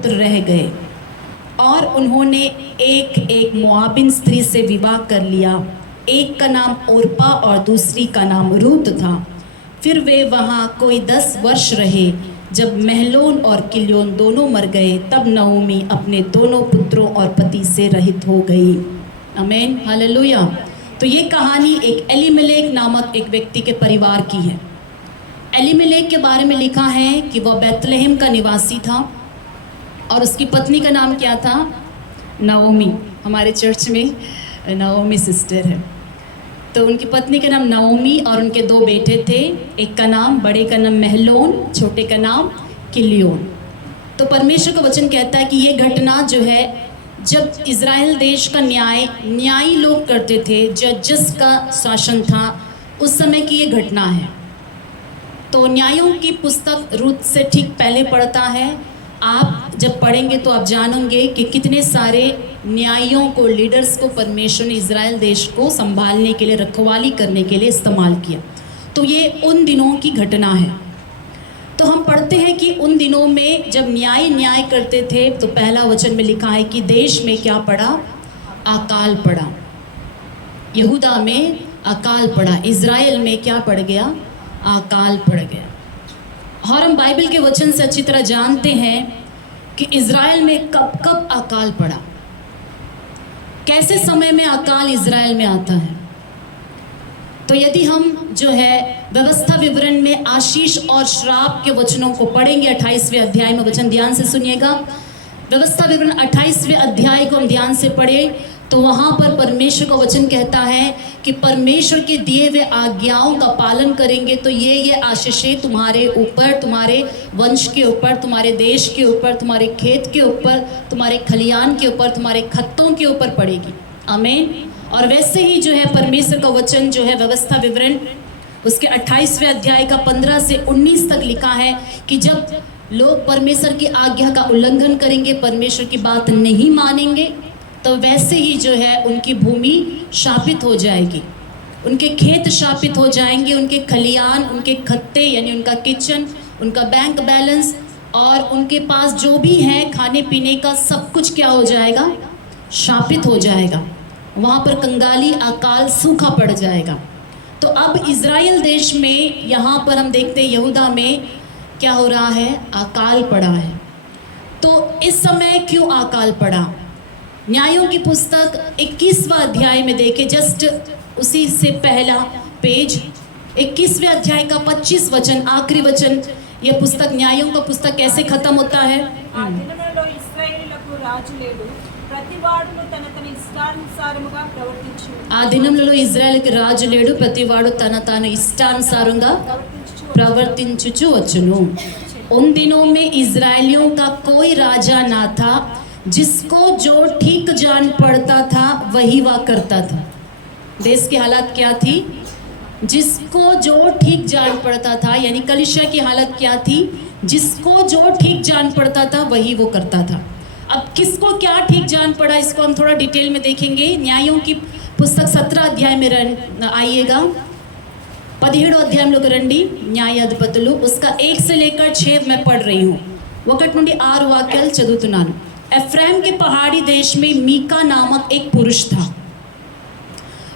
पुत्र रह गए और उन्होंने एक एक मोआबिन स्त्री से विवाह कर लिया। एक का नाम ओरपा और दूसरी का नाम रूत था। फिर वे वहाँ कोई 10 वर्ष रहे। जब महलोन और किल्योन दोनों मर गए, तब नओमी अपने दोनों पुत्रों और पति से रहित हो गई। आमीन, हालेलुया। तो ये कहानी एक एलीमेलेक नामक एक व्यक्ति के परिवार की है। एलीमेलेक के बारे में लिखा है कि वह बैतलहम का निवासी था और उसकी पत्नी का नाम क्या था? नओमी। हमारे चर्च में नओमी सिस्टर है। तो उनकी पत्नी का नाम नओमी और उनके 2 बेटे थे। एक का नाम, बड़े का नाम महलोन, छोटे का नाम किल्योन। तो परमेश्वर का वचन कहता है कि ये घटना जो है, जब इज़राइल देश का न्यायी लोग करते थे, जजेस का शासन था, उस समय की ये घटना है। तो न्यायों की पुस्तक रूत से ठीक पहले पढ़ता है। आप जब पढ़ेंगे तो आप जानोगे कि कितने सारे न्यायियों को, लीडर्स को परमेश्वर ने इज़राइल देश को संभालने के लिए, रखवाली करने के लिए इस्तेमाल किया। तो ये उन दिनों की घटना है। तो हम पढ़ते हैं कि उन दिनों में जब न्याय करते थे, तो पहला वचन में लिखा है कि देश में क्या पड़ा? अकाल पड़ा। यहूदा में अकाल पड़ा। इज़राइल में क्या पड़ गया? अकाल पड़ गया। और हम बाइबल के वचन से अच्छी तरह जानते हैं कि इज़राइल में कब कब अकाल पड़ा, कैसे समय में अकाल इज़राइल में आता है। तो यदि हम जो है व्यवस्था विवरण में आशीष और श्राप के वचनों को पढ़ेंगे, 28वें अध्याय में वचन ध्यान से सुनिएगा। व्यवस्था विवरण 28वें अध्याय को हम ध्यान से पढ़े तो वहाँ पर परमेश्वर का वचन कहता है कि परमेश्वर के दिए हुए आज्ञाओं का पालन करेंगे तो ये आशीषें तुम्हारे ऊपर, तुम्हारे वंश के ऊपर, तुम्हारे देश के ऊपर, तुम्हारे खेत के ऊपर, तुम्हारे खलियान के ऊपर, तुम्हारे खत्तों के ऊपर पड़ेगी। आमीन। और वैसे ही जो है परमेश्वर का वचन जो है व्यवस्था विवरण उसके 28वें अध्याय का 15 से 19 तक लिखा है कि जब लोग परमेश्वर की आज्ञा का उल्लंघन करेंगे, परमेश्वर की बात नहीं मानेंगे, तो वैसे ही जो है उनकी भूमि शापित हो जाएगी, उनके खेत शापित हो जाएंगे, उनके खलियान, उनके खत्ते यानी उनका किचन, उनका बैंक बैलेंस और उनके पास जो भी है खाने पीने का सब कुछ क्या हो जाएगा? शापित हो जाएगा। वहाँ पर कंगाली, अकाल, सूखा पड़ जाएगा। तो अब इज़राइल देश में यहाँ पर हम देखते हैं यहूदा में क्या हो रहा है? अकाल पड़ा है। तो इस समय क्यों अकाल पड़ा? न्यायों की पुस्तक 21वां अध्याय में देखे, जस्ट उसी से पहला पेज 21वें अध्याय का 25 वचन, आखिरी वचन। यह पुस्तक न्यायों का पुस्तक कैसे खत्म होता है? ఆ దినములలో ఇశ్రాయేలుకి రాజు లేడు, ప్రతివాడు తన తాను ఇష్టానుసారంగా ప్రవర్తించుచు వచ్చును। उन दिनों में इज़राइलियों का कोई राजा ना था, जिसको जो ठीक जान पड़ता था वही वह करता था। देश की हालत क्या थी? जिसको जो ठीक जान पड़ता था, यानी कलीसिया की हालत क्या थी? जिसको जो ठीक जान पड़ता था वही वो करता था। अब किसको क्या ठीक जान पड़ा, इसको हम थोड़ा डिटेल में देखेंगे। न्यायों की पुस्तक 17 अध्याय में आइएगा, 17 అధ్యాయంలోకి రండి। న్యాయాధిపతులు उसका 1 से लेकर 6 मैं पढ़ रही हूँ। 1 నుండి 6 వాక్యాలు చదువుతున్నాను। एफ्राइम के पहाड़ी देश में मीका नामक एक पुरुष था।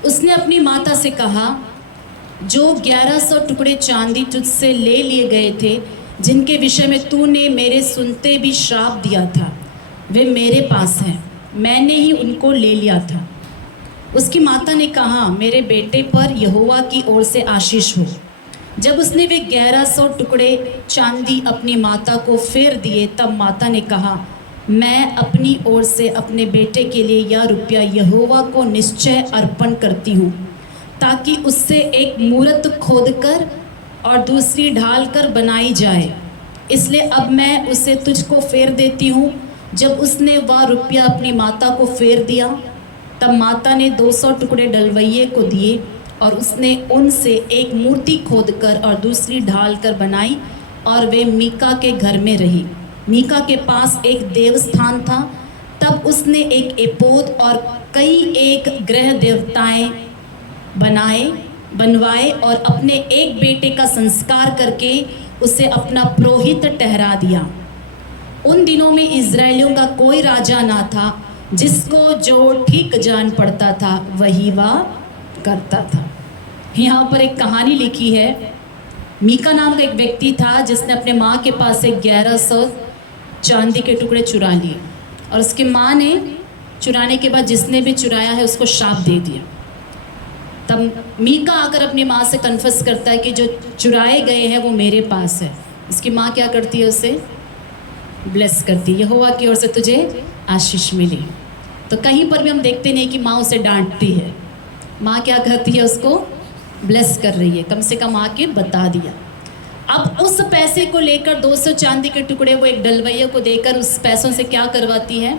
उसने अपनी माता से कहा, जो 1100 टुकड़े चांदी तुझसे ले लिए गए थे, जिनके विषय में तूने मेरे सुनते भी श्राप दिया था, वे मेरे पास हैं, मैंने ही उनको ले लिया था। उसकी माता ने कहा, मेरे बेटे पर यहोवा की ओर से आशीष हो। जब उसने वे 1100 टुकड़े चांदी अपनी माता को फेर दिए, तब माता ने कहा, मैं अपनी ओर से अपने बेटे के लिए यह रुपया यहोवा को निश्चय अर्पण करती हूँ, ताकि उससे एक मूरत खोदकर और दूसरी ढालकर बनाई जाए। इसलिए अब मैं उसे तुझको फेर देती हूँ। जब उसने वह रुपया अपनी माता को फेर दिया, तब माता ने 200 टुकड़े डलवैये को दिए और उसने उनसे एक मूर्ति खोदकर और दूसरी ढालकर बनाई और वे मीका के घर में रही। मीका के पास एक देवस्थान था। तब उसने एक एपोद और कई एक ग्रह देवताएं बनवाए और अपने एक बेटे का संस्कार करके उसे अपना पुरोहित ठहरा दिया। उन दिनों में इज़राइलियों का कोई राजा ना था, जिसको जो ठीक जान पड़ता था वही वह करता था। यहाँ पर एक कहानी लिखी है। मीका नाम का एक व्यक्ति था जिसने अपने माँ के पास से 1100 चांदी के टुकड़े चुरा लिए, और उसकी माँ ने चुराने के बाद जिसने भी चुराया है उसको शाप दे दिया। तब मीका आकर अपनी माँ से कन्फेस करता है कि जो चुराए गए हैं वो मेरे पास है। इसकी माँ क्या करती है, उसे ब्लेस करती है, यहोवा की ओर से तुझे आशीष मिली। तो कहीं पर भी हम देखते नहीं कि माँ उसे डांटती है, माँ क्या करती है, उसको ब्लेस कर रही है, कम से कम आके बता दिया। अब उस पैसे को लेकर 200 चांदी के टुकड़े वो एक डलवैया को देकर उस पैसों से क्या करवाती है,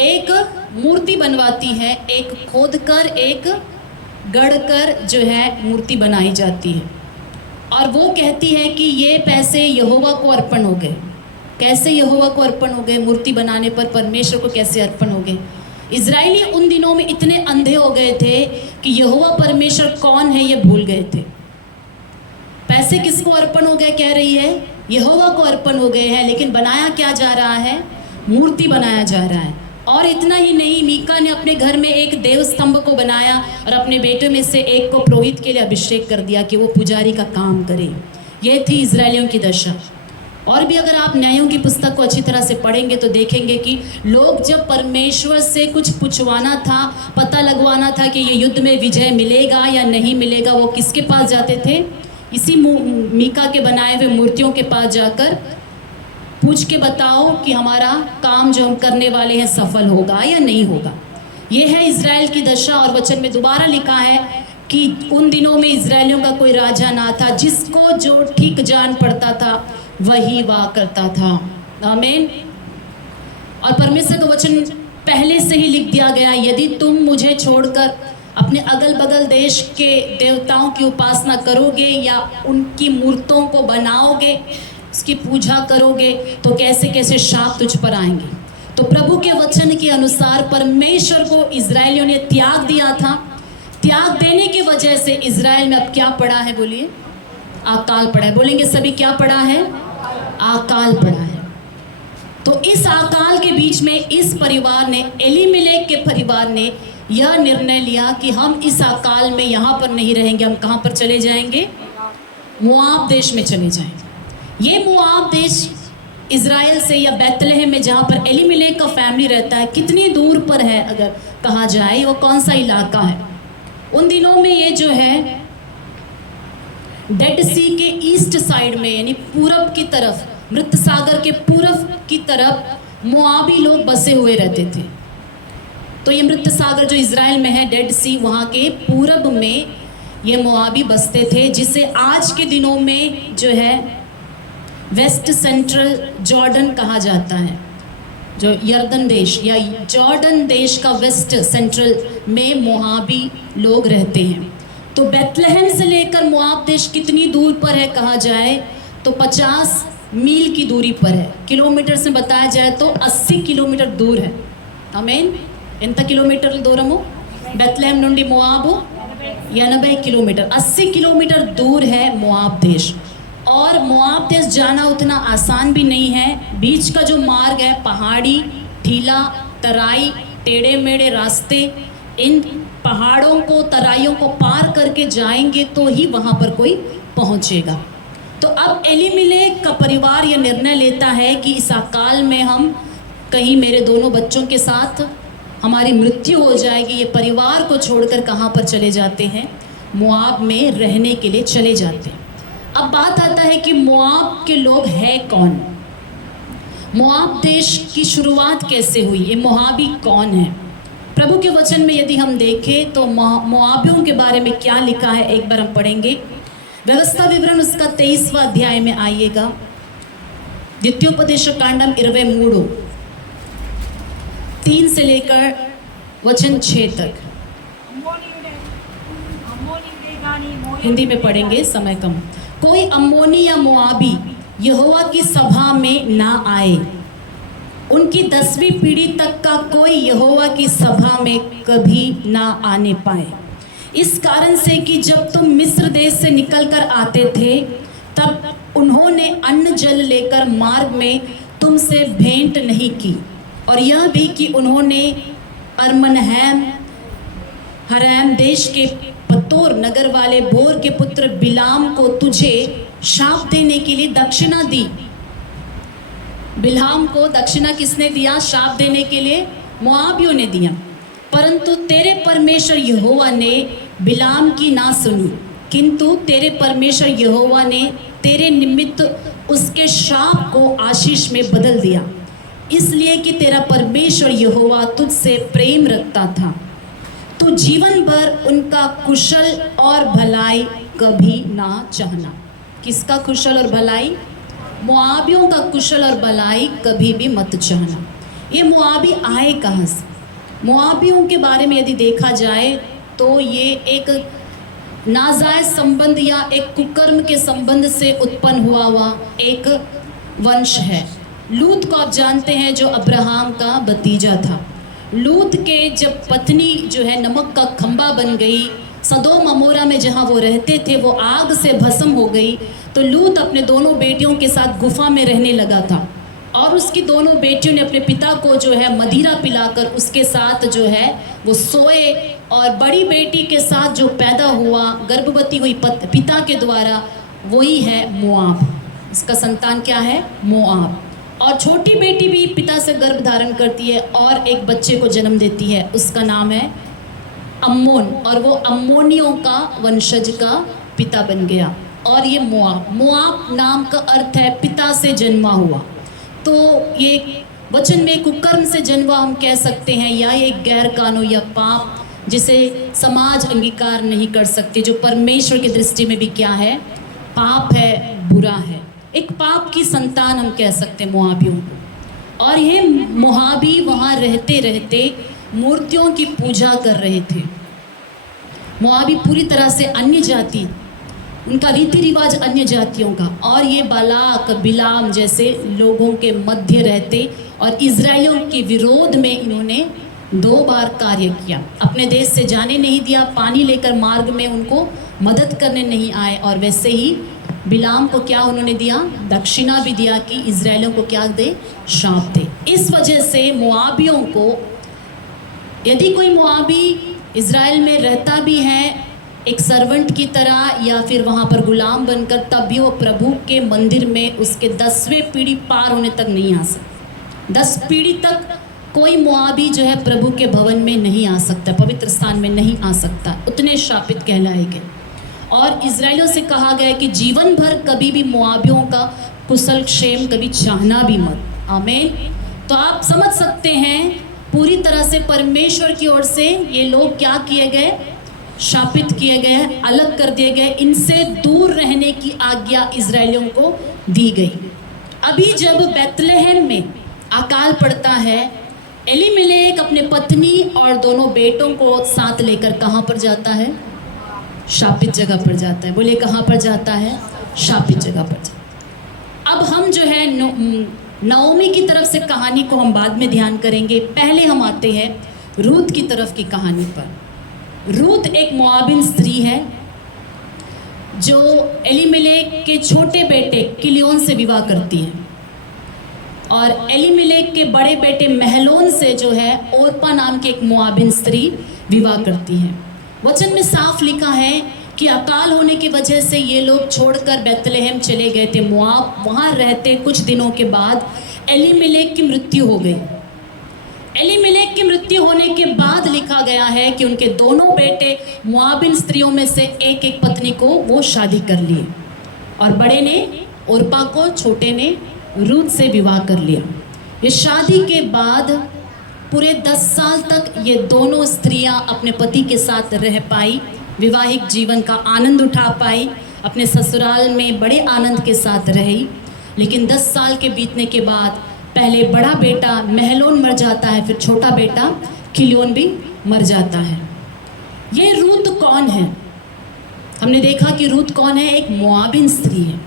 एक मूर्ति बनवाती है। एक खोद कर, एक गढ़ कर जो है मूर्ति बनाई जाती है, और वो कहती है कि ये पैसे यहोवा को अर्पण हो गए। कैसे यहोवा को अर्पण हो गए? मूर्ति बनाने पर परमेश्वर को कैसे अर्पण हो गए? इजरायली उन दिनों में इतने अंधे हो गए थे कि यहोवा परमेश्वर कौन है ये भूल गए थे। पैसे किसको अर्पण हो गए कह रही है? यहोवा को अर्पण हो गए हैं, लेकिन बनाया क्या जा रहा है? मूर्ति बनाया जा रहा है। और इतना ही नहीं, मीका ने अपने घर में एक देव स्तंभ को बनाया और अपने बेटे में से एक को पुरोहित के लिए अभिषेक कर दिया कि वो पुजारी का काम करे। ये थी इजरायलियों की दशा। और भी अगर आप न्यायों की पुस्तक को अच्छी तरह से पढ़ेंगे तो देखेंगे कि लोग जब परमेश्वर से कुछ पूछवाना था, पता लगवाना था कि ये युद्ध में विजय मिलेगा या नहीं मिलेगा, वो किसके पास जाते थे? इसी मीका के बनाए हुए मूर्तियों के पास जाकर पूछ के बताओ कि हमारा काम जो हम करने वाले हैं सफल होगा या नहीं होगा। ये है इज़राइल की दशा। और वचन में दोबारा लिखा है कि उन दिनों में इज़राइलियों का कोई राजा ना था, जिसको जो ठीक जान पड़ता था वही वाह करता था। आमीन। और परमेश्वर का वचन पहले से ही लिख दिया गया, यदि तुम मुझे छोड़कर अपने अगल बगल देश के देवताओं की उपासना करोगे या उनकी मूर्तों को बनाओगे, उसकी पूजा करोगे, तो कैसे कैसे शाप तुझ पर आएंगे। तो प्रभु के वचन के अनुसार परमेश्वर को इजरायलियों ने त्याग दिया था। त्याग देने की वजह से इजराइल में अब क्या पड़ा है? बोलिए, अकाल पड़ा है। बोलेंगे सभी, क्या पड़ा है? अकाल पड़ा है। तो इस अकाल के बीच में इस परिवार ने, एलीमेलेक के परिवार ने यह निर्णय लिया कि हम इस अकाल में यहाँ पर नहीं रहेंगे। हम कहाँ पर चले जाएंगे? मोआब देश में चले जाएंगे। ये मोआब देश इज़राइल से या बैतलहम में जहाँ पर एलीमेलेक का फैमिली रहता है, कितनी दूर पर है अगर कहा जाए? वो कौन सा इलाका है? उन दिनों में ये जो है डेड सी के ईस्ट साइड में, यानी पूरब की तरफ, मृत सागर के पूरब की तरफ मोआबी लोग बसे हुए रहते थे। तो ये मृत सागर जो इज़राइल में है, डेड सी, वहाँ के पूरब में ये मोआबी बसते थे, जिसे आज के दिनों में जो है वेस्ट सेंट्रल जॉर्डन कहा जाता है। जो यर्दन देश या जॉर्डन देश का वेस्ट सेंट्रल में मोआबी लोग रहते हैं। तो बैतलहम से लेकर मोआब देश कितनी दूर पर है कहा जाए तो 50 मील की दूरी पर है। किलोमीटर से बताया जाए तो 80 किलोमीटर दूर है। आमीन। ఎంత కిలోమీటర్ల దూరము బెత్లెహేమ్ నుండి मोआब? 80 किलोमीटर। 80 किलोमीटर दूर है मोआब देश। और मोआब देश जाना उतना आसान भी नहीं है। बीच का जो मार्ग है, पहाड़ी, ढीला, तराई, टेढ़े मेढ़े रास्ते, इन पहाड़ों को, तराइयों को पार करके जाएंगे तो ही वहाँ पर कोई पहुँचेगा। तो अब एलीमेलेक का परिवार ये निर्णय लेता है कि इस अकाल में हम कहीं मेरे दोनों बच्चों के साथ हमारी मृत्यु हो जाएगी। ये परिवार को छोड़कर कहाँ पर चले जाते हैं? मोआब में रहने के लिए चले जाते हैं। अब बात आता है कि मोआब के लोग हैं कौन? मोआब देश की शुरुआत कैसे हुई? ये मोआबी कौन है? प्रभु के वचन में यदि हम देखें तो मोआबियों के बारे में क्या लिखा है, एक बार हम पढ़ेंगे। व्यवस्था विवरण उसका 23वां अध्याय में आइएगा। द्वितीयोपदेशकांडम 23 3 से लेकर वचन 6 तक हिंदी में पढ़ेंगे, समय कम। कोई अम्मोनी या मोआबी यहोवा की सभा में ना आए। उनकी 10वीं पीढ़ी तक का कोई यहोवा की सभा में कभी ना आने पाए। इस कारण से कि जब तुम मिस्र देश से निकल कर आते थे, तब उन्होंने अन्न जल लेकर मार्ग में तुमसे भेंट नहीं की, और यह भी कि उन्होंने अरमनहैम हरैम देश के पतोर नगर वाले बोर के पुत्र बिलाम को तुझे शाप देने के लिए दक्षिणा दी। बिलाम को दक्षिणा किसने दिया? शाप देने के लिए मोआबियों ने दिया। परंतु तेरे परमेश्वर यहोवा ने बिलाम की ना सुनी, किंतु तेरे परमेश्वर यहोवा ने तेरे निमित्त उसके शाप को आशीष में बदल दिया, इसलिए कि तेरा परमेश्वर यहोवा तुझसे प्रेम रखता था। तू जीवन भर उनका कुशल और भलाई कभी ना चाहना। किसका कुशल और भलाई? मोआबियों का कुशल और भलाई कभी भी मत चाहना। ये मोआबी आए कहाँ से? मोआबियों के बारे में यदि देखा जाए तो ये एक नाजायज संबंध या एक कुकर्म के संबंध से उत्पन्न हुआ एक वंश है। लूत को आप जानते हैं, जो अब्राहम का भतीजा था। लूत के जब पत्नी जो है नमक का खंबा बन गई, सदोम अमोरा में जहाँ वो रहते थे वो आग से भस्म हो गई, तो लूत अपने दोनों बेटियों के साथ गुफा में रहने लगा था। और उसकी दोनों बेटियों ने अपने पिता को जो है मदिरा पिलाकर उसके साथ जो है वो सोए, और बड़ी बेटी के साथ जो पैदा हुआ गर्भवती हुई पिता के द्वारा वही है मोआब। इसका संतान क्या है? मोआब। और छोटी बेटी भी पिता से गर्भ धारण करती है और एक बच्चे को जन्म देती है, उसका नाम है अम्मोन, और वो अम्मोनियों का वंशज का पिता बन गया। और ये मोआब, मोआब नाम का अर्थ है पिता से जन्मा हुआ। तो ये वचन में कुकर्म से जन्मा हम कह सकते हैं, या एक गैर कानून या पाप जिसे समाज अंगीकार नहीं कर सकते, जो परमेश्वर की दृष्टि में भी क्या है? पाप है, बुरा है। एक पाप की संतान हम कह सकते हैं मोआबियों को। और ये मोआबी वहाँ रहते रहते मूर्तियों की पूजा कर रहे थे। मोआबी पूरी तरह से अन्य जाति, उनका रीति रिवाज अन्य जातियों का, और ये बालाक बिलाम जैसे लोगों के मध्य रहते और इजराइलियों के विरोध में इन्होंने 2 बार कार्य किया। अपने देश से जाने नहीं दिया, पानी लेकर मार्ग में उनको मदद करने नहीं आए, और वैसे ही बिलाम को क्या उन्होंने दिया? दक्षिणा भी दिया कि इजराइलियों को क्या दे? शाप दे। इस वजह से मोआबियों को, यदि कोई मोआबी इजराइल में रहता भी है एक सर्वेंट की तरह या फिर वहाँ पर गुलाम बनकर, तब भी वो प्रभु के मंदिर में उसके 10वें पीढ़ी पार होने तक नहीं आ सकता। 10 पीढ़ी तक कोई मोआबी जो है प्रभु के भवन में नहीं आ सकता, पवित्र स्थान में नहीं आ सकता, उतने शापित कहलाए गए। और इजराइलियों से कहा गया कि जीवन भर कभी भी मोआबियों का कुशल क्षेम कभी चाहना भी मत। आमीन। तो आप समझ सकते हैं पूरी तरह से परमेश्वर की ओर से ये लोग क्या किए गए? शापित किए गए, अलग कर दिए गए। इनसे दूर रहने की आज्ञा इजराइलियों को दी गई। अभी जब बैतलहम में अकाल पड़ता है, एलीमेलेक अपने पत्नी और दोनों बेटों को साथ लेकर कहाँ पर जाता है? शापित जगह पर जाता है। बोले कहाँ पर जाता है? शापित जगह पर जाता है। अब हम जो है नओमी की तरफ से कहानी को हम बाद में ध्यान करेंगे। पहले हम आते हैं रूत की तरफ की कहानी पर। रूत एक मोआबिन स्त्री है जो एलीमेलेक के छोटे बेटे किलियोन से विवाह करती है, और एलीमेलेक के बड़े बेटे महलोन से जो है ओरपा नाम की एक मोआबिन स्त्री विवाह करती है। वचन में साफ लिखा है कि अकाल होने की वजह से ये लोग छोड़कर बैतलहम चले गए थे मोआब। वहाँ रहते कुछ दिनों के बाद एलीमेलेक की मृत्यु हो गई। एलीमेलेक की मृत्यु होने के बाद लिखा गया है कि उनके दोनों बेटे मोआबिन स्त्रियों में से एक एक पत्नी को वो शादी कर लिए, और बड़े ने ओरपा को, छोटे ने रूत से विवाह कर लिया। ये शादी के बाद पूरे 10 साल तक ये दोनों स्त्रियां अपने पति के साथ रह पाई, वैवाहिक जीवन का आनंद उठा पाई, अपने ससुराल में बड़े आनंद के साथ रही। लेकिन 10 साल के बीतने के बाद पहले बड़ा बेटा महलोन मर जाता है, फिर छोटा बेटा किलियोन भी मर जाता है। ये रूत कौन है? हमने देखा कि रूत कौन है? एक मोआबिन स्त्री है।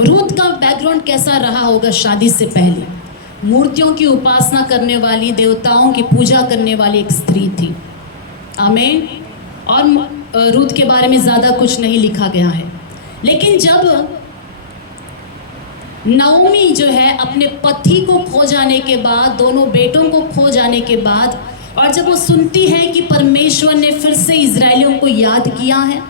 रूत का बैकग्राउंड कैसा रहा होगा? शादी से पहले मूर्तियों की उपासना करने वाली, देवताओं की पूजा करने वाली एक स्त्री थी। आमीन। और रूत के बारे में ज़्यादा कुछ नहीं लिखा गया है। लेकिन जब नओमी जो है अपने पति को खो जाने के बाद, दोनों बेटों को खो जाने के बाद, और जब वो सुनती है कि परमेश्वर ने फिर से इजरायलियों को याद किया है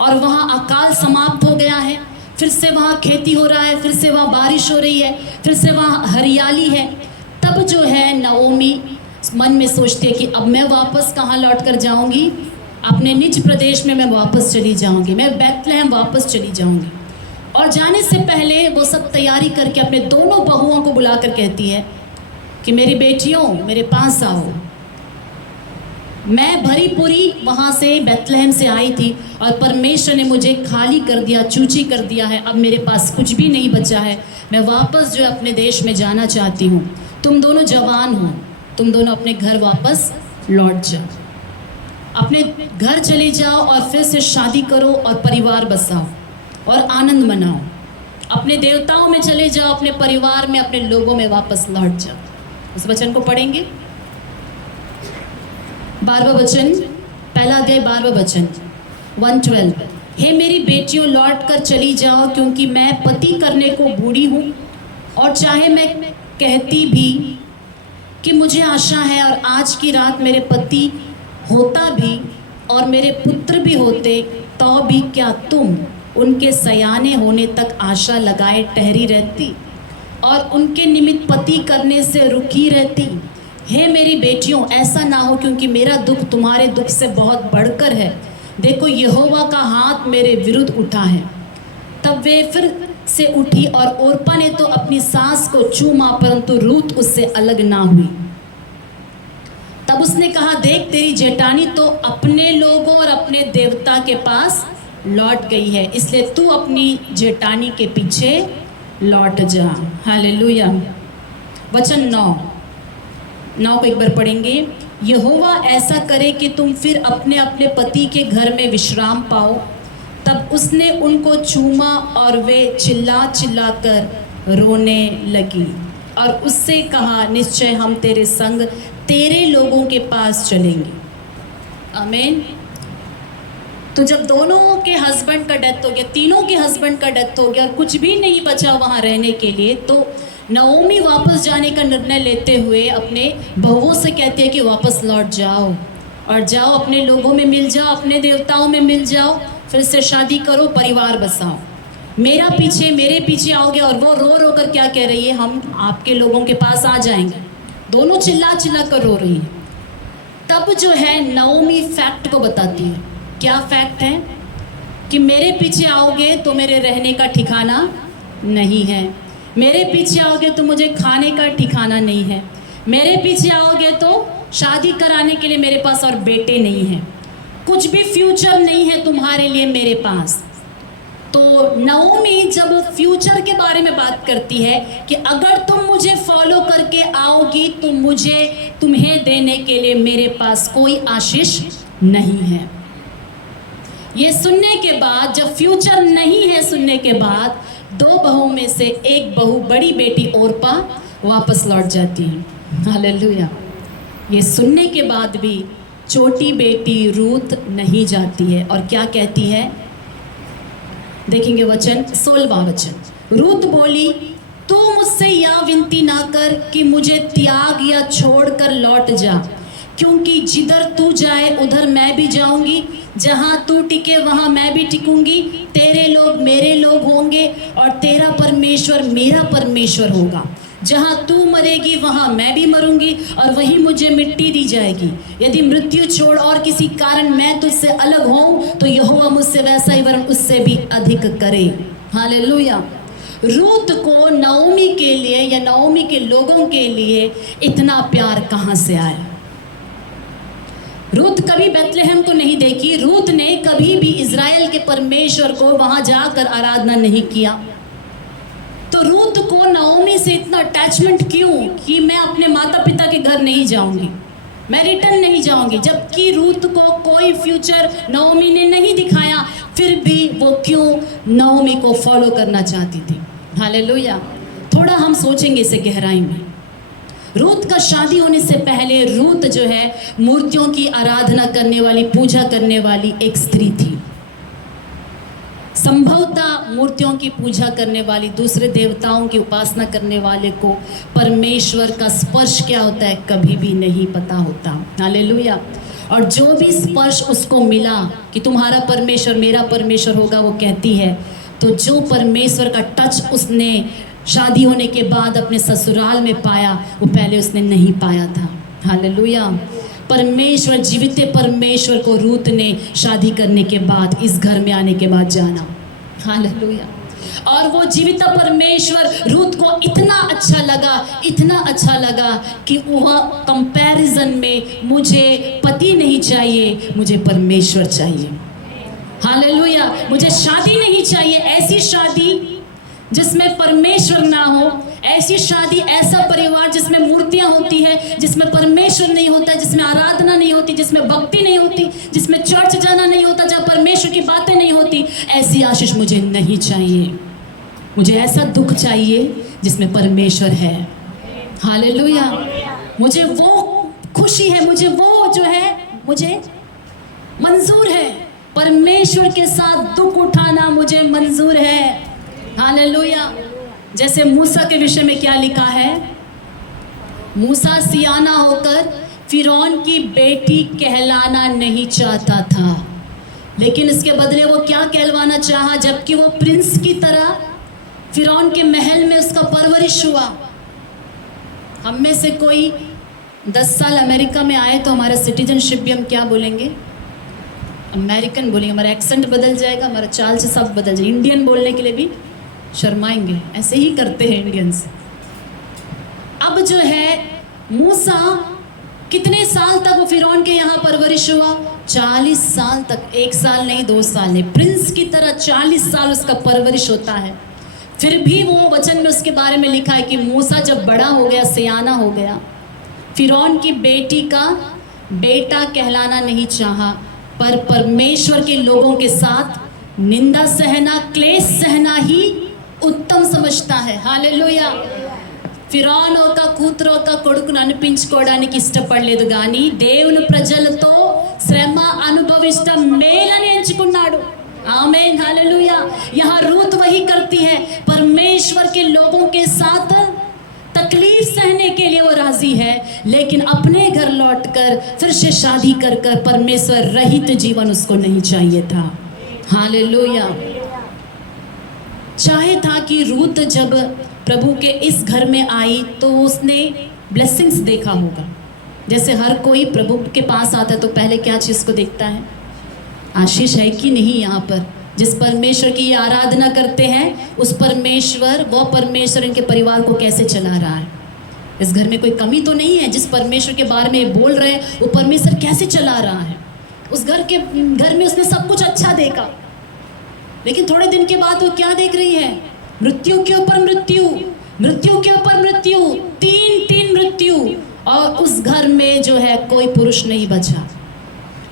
और वहाँ अकाल समाप्त हो गया है, फिर से वहाँ खेती हो रहा है, फिर से वहाँ बारिश हो रही है, फिर से वहाँ हरियाली है, तब जो है नओमी मन में सोचती है कि अब मैं वापस कहाँ लौट कर जाऊँगी, अपने निज प्रदेश में मैं वापस चली जाऊँगी, मैं बैतलहम वापस चली जाऊँगी। और जाने से पहले वो सब तैयारी करके अपने दोनों बहुओं को बुलाकर कहती है कि मेरी बेटियों मेरे पास आओ, मैं भरी पूरी वहाँ से बैतलहम से आई थी और परमेश्वर ने मुझे खाली कर दिया, चूची कर दिया है, अब मेरे पास कुछ भी नहीं बचा है, मैं वापस जो अपने देश में जाना चाहती हूँ। तुम दोनों जवान हो, तुम दोनों अपने घर वापस लौट जाओ, अपने घर चले जाओ और फिर से शादी करो और परिवार बसाओ और आनंद मनाओ, अपने देवताओं में चले जाओ, अपने परिवार में, अपने लोगों में वापस लौट जाओ। उस वचन को पढ़ेंगे, 12वां वचन, पहला अध्याय 12वां वचन 1:12। हे मेरी बेटियों लौट कर चली जाओ, क्योंकि मैं पति करने को बूढ़ी हूँ, और चाहे मैं कहती भी कि मुझे आशा है और आज की रात मेरे पति होता भी और मेरे पुत्र भी होते, तो भी क्या तुम उनके सयाने होने तक आशा लगाए ठहरी रहती और उनके निमित्त पति करने से रुकी रहती? हे मेरी बेटियों, ऐसा ना हो, क्योंकि मेरा दुख तुम्हारे दुख से बहुत बढ़कर है। देखो यहोवा का हाथ मेरे विरुद्ध उठा है। तब वे फिर से उठी और ओर्पा ने तो अपनी सास को चूमा, परंतु रूत उससे अलग ना हुई। तब उसने कहा, देख तेरी जेठानी तो अपने लोगों और अपने देवता के पास लौट गई है, इसलिए तू अपनी जेठानी के पीछे लौट जा। हालेलुया। वचन 9 को एक बार पढ़ेंगे। यहोवा ऐसा करे कि तुम फिर अपने अपने पति के घर में विश्राम पाओ। तब उसने उनको चूमा और वे चिल्ला चिल्ला कर रोने लगी और उससे कहा, निश्चय हम तेरे संग तेरे लोगों के पास चलेंगे। आमीन। तो जब दोनों के हस्बैंड का डेथ हो गया, तीनों के हस्बैंड का डेथ हो गया और कुछ भी नहीं बचा वहाँ रहने के लिए, तो नओमी वापस जाने का निर्णय लेते हुए अपने बहुओं से कहती है कि वापस लौट जाओ और जाओ, अपने लोगों में मिल जाओ, अपने देवताओं में मिल जाओ, फिर से शादी करो, परिवार बसाओ। मेरे पीछे आओगे। और वो रो रो कर क्या कह रही है, हम आपके लोगों के पास आ जाएंगे। दोनों चिल्ला चिल्ला कर रो रही है। तब जो है नओमी फैक्ट को बताती है। क्या फैक्ट है? कि मेरे पीछे आओगे तो मेरे रहने का ठिकाना नहीं है, मेरे पीछे आओगे तो मुझे खाने का ठिकाना नहीं है, मेरे पीछे आओगे तो शादी कराने के लिए मेरे पास और बेटे नहीं हैं, कुछ भी फ्यूचर नहीं है तुम्हारे लिए मेरे पास। तो नओमी जब फ्यूचर के बारे में बात करती है कि अगर तुम मुझे फॉलो करके आओगी तो मुझे तुम्हें देने के लिए मेरे पास कोई आशीष नहीं है। ये सुनने के बाद, जब फ्यूचर नहीं है सुनने के बाद, दो बहुओं में से एक बहू, बड़ी बेटी ओर्पा वापस लौट जाती है। हालेलुया। ये सुनने के बाद भी छोटी बेटी रूत नहीं जाती है और क्या कहती है, देखेंगे वचन 16वां वचन। रूत बोली, तू मुझसे यह विनती ना कर कि मुझे त्याग या छोड़कर लौट जा, क्योंकि जिधर तू जाए उधर मैं भी जाऊंगी, जहाँ तू टिके वहाँ मैं भी टिकूंगी, तेरे लोग मेरे लोग होंगे और तेरा परमेश्वर मेरा परमेश्वर होगा। जहाँ तू मरेगी वहाँ मैं भी मरूंगी और वहीं मुझे मिट्टी दी जाएगी। यदि मृत्यु छोड़ और किसी कारण मैं तुझसे अलग हूँ तो यहोवा मुझसे वैसा ही वरन उससे भी अधिक करे। हालेलुया। रूत को नओमी के लिए या नओमी के लोगों के लिए इतना प्यार कहाँ से आया? रूत कभी बैतलहम को नहीं देखी, रूत ने कभी भी इज़राइल के परमेश्वर को वहां जाकर आराधना नहीं किया। तो रूत को नओमी से इतना अटैचमेंट क्यों कि मैं अपने माता पिता के घर नहीं जाऊंगी, मैं रिटर्न नहीं जाऊंगी? जबकि रूत को कोई फ्यूचर नओमी ने नहीं दिखाया, फिर भी वो क्यों नओमी को फॉलो करना चाहती थी? हालेलुया। थोड़ा हम सोचेंगे इसे गहराई में। रूत का शादी होने से पहले रूत जो है मूर्तियों की आराधना करने वाली, पूजा करने वाली एक स्त्री थी। संभवतः मूर्तियों की पूजा करने वाली, दूसरे देवताओं की उपासना करने वाले को परमेश्वर का स्पर्श क्या होता है कभी भी नहीं पता होता। हालेलुया। और जो भी स्पर्श उसको मिला कि तुम्हारा परमेश्वर मेरा परमेश्वर होगा, वो कहती है, तो जो परमेश्वर का टच उसने शादी होने के बाद अपने ससुराल में पाया, वो पहले उसने नहीं पाया था। हालेलुया। परमेश्वर, जीवित परमेश्वर को रूत ने शादी करने के बाद, इस घर में आने के बाद जाना। हालेलुया। और वो जीवित परमेश्वर रूत को इतना अच्छा लगा, इतना अच्छा लगा कि वह कंपैरिजन में मुझे पति नहीं चाहिए, मुझे परमेश्वर चाहिए। हालेलुया। मुझे शादी नहीं चाहिए, ऐसी शादी जिसमें परमेश्वर ना हो, ऐसी शादी, ऐसा परिवार जिसमें मूर्तियां होती है, जिसमें परमेश्वर नहीं होता, जिसमें आराधना नहीं होती, जिसमें भक्ति नहीं होती, जिसमें चर्च जाना नहीं होता, जहाँ परमेश्वर की बातें नहीं होती, ऐसी आशीष मुझे नहीं चाहिए। मुझे ऐसा दुख चाहिए जिसमें परमेश्वर है। हालेलुया। मुझे वो खुशी है, मुझे वो जो है मुझे मंजूर है। परमेश्वर के साथ दुख उठाना मुझे मंजूर है। हालेलुया। जैसे मूसा के विषय में क्या लिखा है, मूसा सियाना होकर फिरौन की बेटी कहलाना नहीं चाहता था, लेकिन इसके बदले वो क्या कहलवाना चाहा, जबकि वो प्रिंस की तरह फिरौन के महल में उसका परवरिश हुआ। हम में से कोई 10 साल अमेरिका में आए तो हमारा सिटीजनशिप भी हम क्या बोलेंगे, अमेरिकन बोलेंगे। हमारा एक्सेंट बदल जाएगा, हमारा चाल से सब बदल जाएगा। इंडियन बोलने के लिए भी शर्माएंगे, ऐसे ही करते हैं इंडियंस। अब जो है मूसा कितने साल तक वो फिरौन के यहाँ परवरिश हुआ, 40 साल तक। 1 साल नहीं, 2 साल नहीं, प्रिंस की तरह 40 साल उसका परवरिश होता है। फिर भी वो वचन में उसके बारे में लिखा है कि मूसा जब बड़ा हो गया, सियाना हो गया, फिरौन की बेटी का बेटा कहलाना नहीं चाहा, पर परमेश्वर के लोगों के साथ निंदा सहना, क्लेश सहना ही उत्तम समझता है। हालेलुया। ఫిరౌన్ ఒక కూతురు ఒక కొడుకును అనిపించుకోవడానికి ఇష్టపడలేదు, కానీ దేవుని ప్రజలతో శ్రమ అనుభవించడం మేలని ఎంచుకున్నాడు। आमीन, हालेलुया। यहाँ रूत वही करती है, परमेश्वर के लोगों के साथ तकलीफ सहने के लिए वो राजी है, लेकिन अपने घर लौटकर फिर से शादी कर कर परमेश्वर रहित जीवन उसको नहीं चाहिए था। हालेलुया। चाहे था कि रूत जब प्रभु के इस घर में आई तो उसने ब्लेसिंग्स देखा होगा। जैसे हर कोई प्रभु के पास आता है तो पहले क्या चीज़ को देखता है, आशीष है कि नहीं। यहाँ पर जिस परमेश्वर की आराधना करते हैं, उस परमेश्वर, वो परमेश्वर इनके परिवार को कैसे चला रहा है, इस घर में कोई कमी तो नहीं है। जिस परमेश्वर के बारे में बोल रहे हैं वो परमेश्वर कैसे चला रहा है। उस घर में उसने सब कुछ अच्छा देखा, लेकिन थोड़े दिन के बाद वो क्या देख रही है, मृत्यु के ऊपर मृत्यु, मृत्यु के ऊपर मृत्यु, 3 मृत्यु। और उस घर में जो है कोई पुरुष नहीं बचा।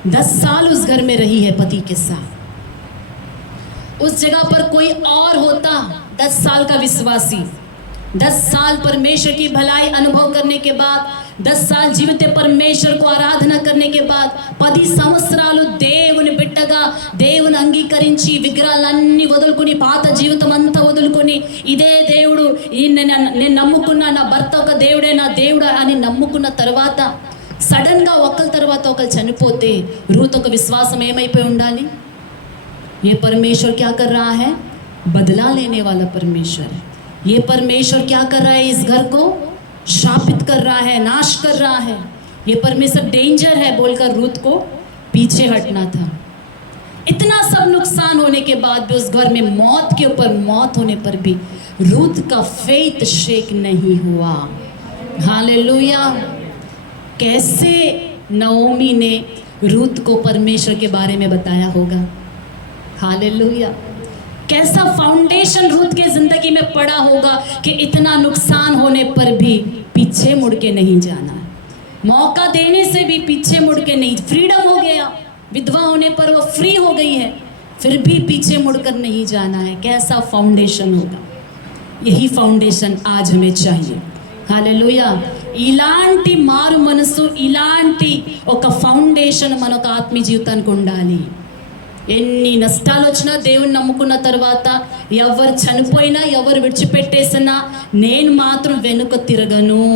10 साल उस घर में रही है पति के साथ। उस जगह पर कोई और होता, 10 साल का विश्वासी, 10 साल परमेश्वर की भलाई अनुभव करने के बाद, 10 साल जीवित परमेश्वर को आराधना करने के बाद, 10 సంవత్సరాలు దేవుని బిడ్డగా దేవుని అంగీకరించి విగ్రహాలన్నీ వదులుకొని, పాత జీవితం అంతా వదులుకొని, ఇదే దేవుడు, నేను నమ్ముకున్న నా భర్త ఒక దేవుడే, నా దేవుడు అని నమ్ముకున్న తర్వాత సడన్గా ఒకరి తర్వాత ఒకరు చనిపోతే రూత్ ఒక విశ్వాసం ఏమైపోయి ఉండాలి। ये परमेश्वर क्या कर रहा है, बदला लेने वाला परमेश्वर है। ये परमेश्वर क्या कर रहा है, इस घर को शापित कर रहा है, नाश कर रहा है। ये परमेश्वर डेंजर है बोलकर रूत को पीछे हटना था। इतना सब नुकसान होने के बाद भी, उस घर में मौत के ऊपर मौत होने पर भी रूत का फेथ शेक नहीं हुआ। हालेलुया। कैसे नओमी ने रूत को परमेश्वर के बारे में बताया होगा। हालेलुया। कैसा फाउंडेशन रूत के जिंदगी में पड़ा होगा कि इतना नुकसान होने पर भी पीछे मुड़ के नहीं जाना है। मौका देने से भी पीछे मुड़ के नहीं, फ्रीडम हो गया, विधवा होने पर वो फ्री हो गई है, फिर भी पीछे मुड़कर नहीं जाना है। कैसा फाउंडेशन होगा। यही फाउंडेशन आज हमें चाहिए। हालेलुया। ఇలాంటి మారు మనసు, ఇలాంటి ఒక ఫౌండేషన్ మనకు ఆత్మీయ జీవితానికి ఉండాలి। ఎన్ని నష్టాలు వచ్చినా దేవుని నమ్ముకున్న తర్వాత ఎవరు చనిపోయినా ఎవరు విడిచిపెట్టేసినా నేను మాత్రం వెనుక తిరగను.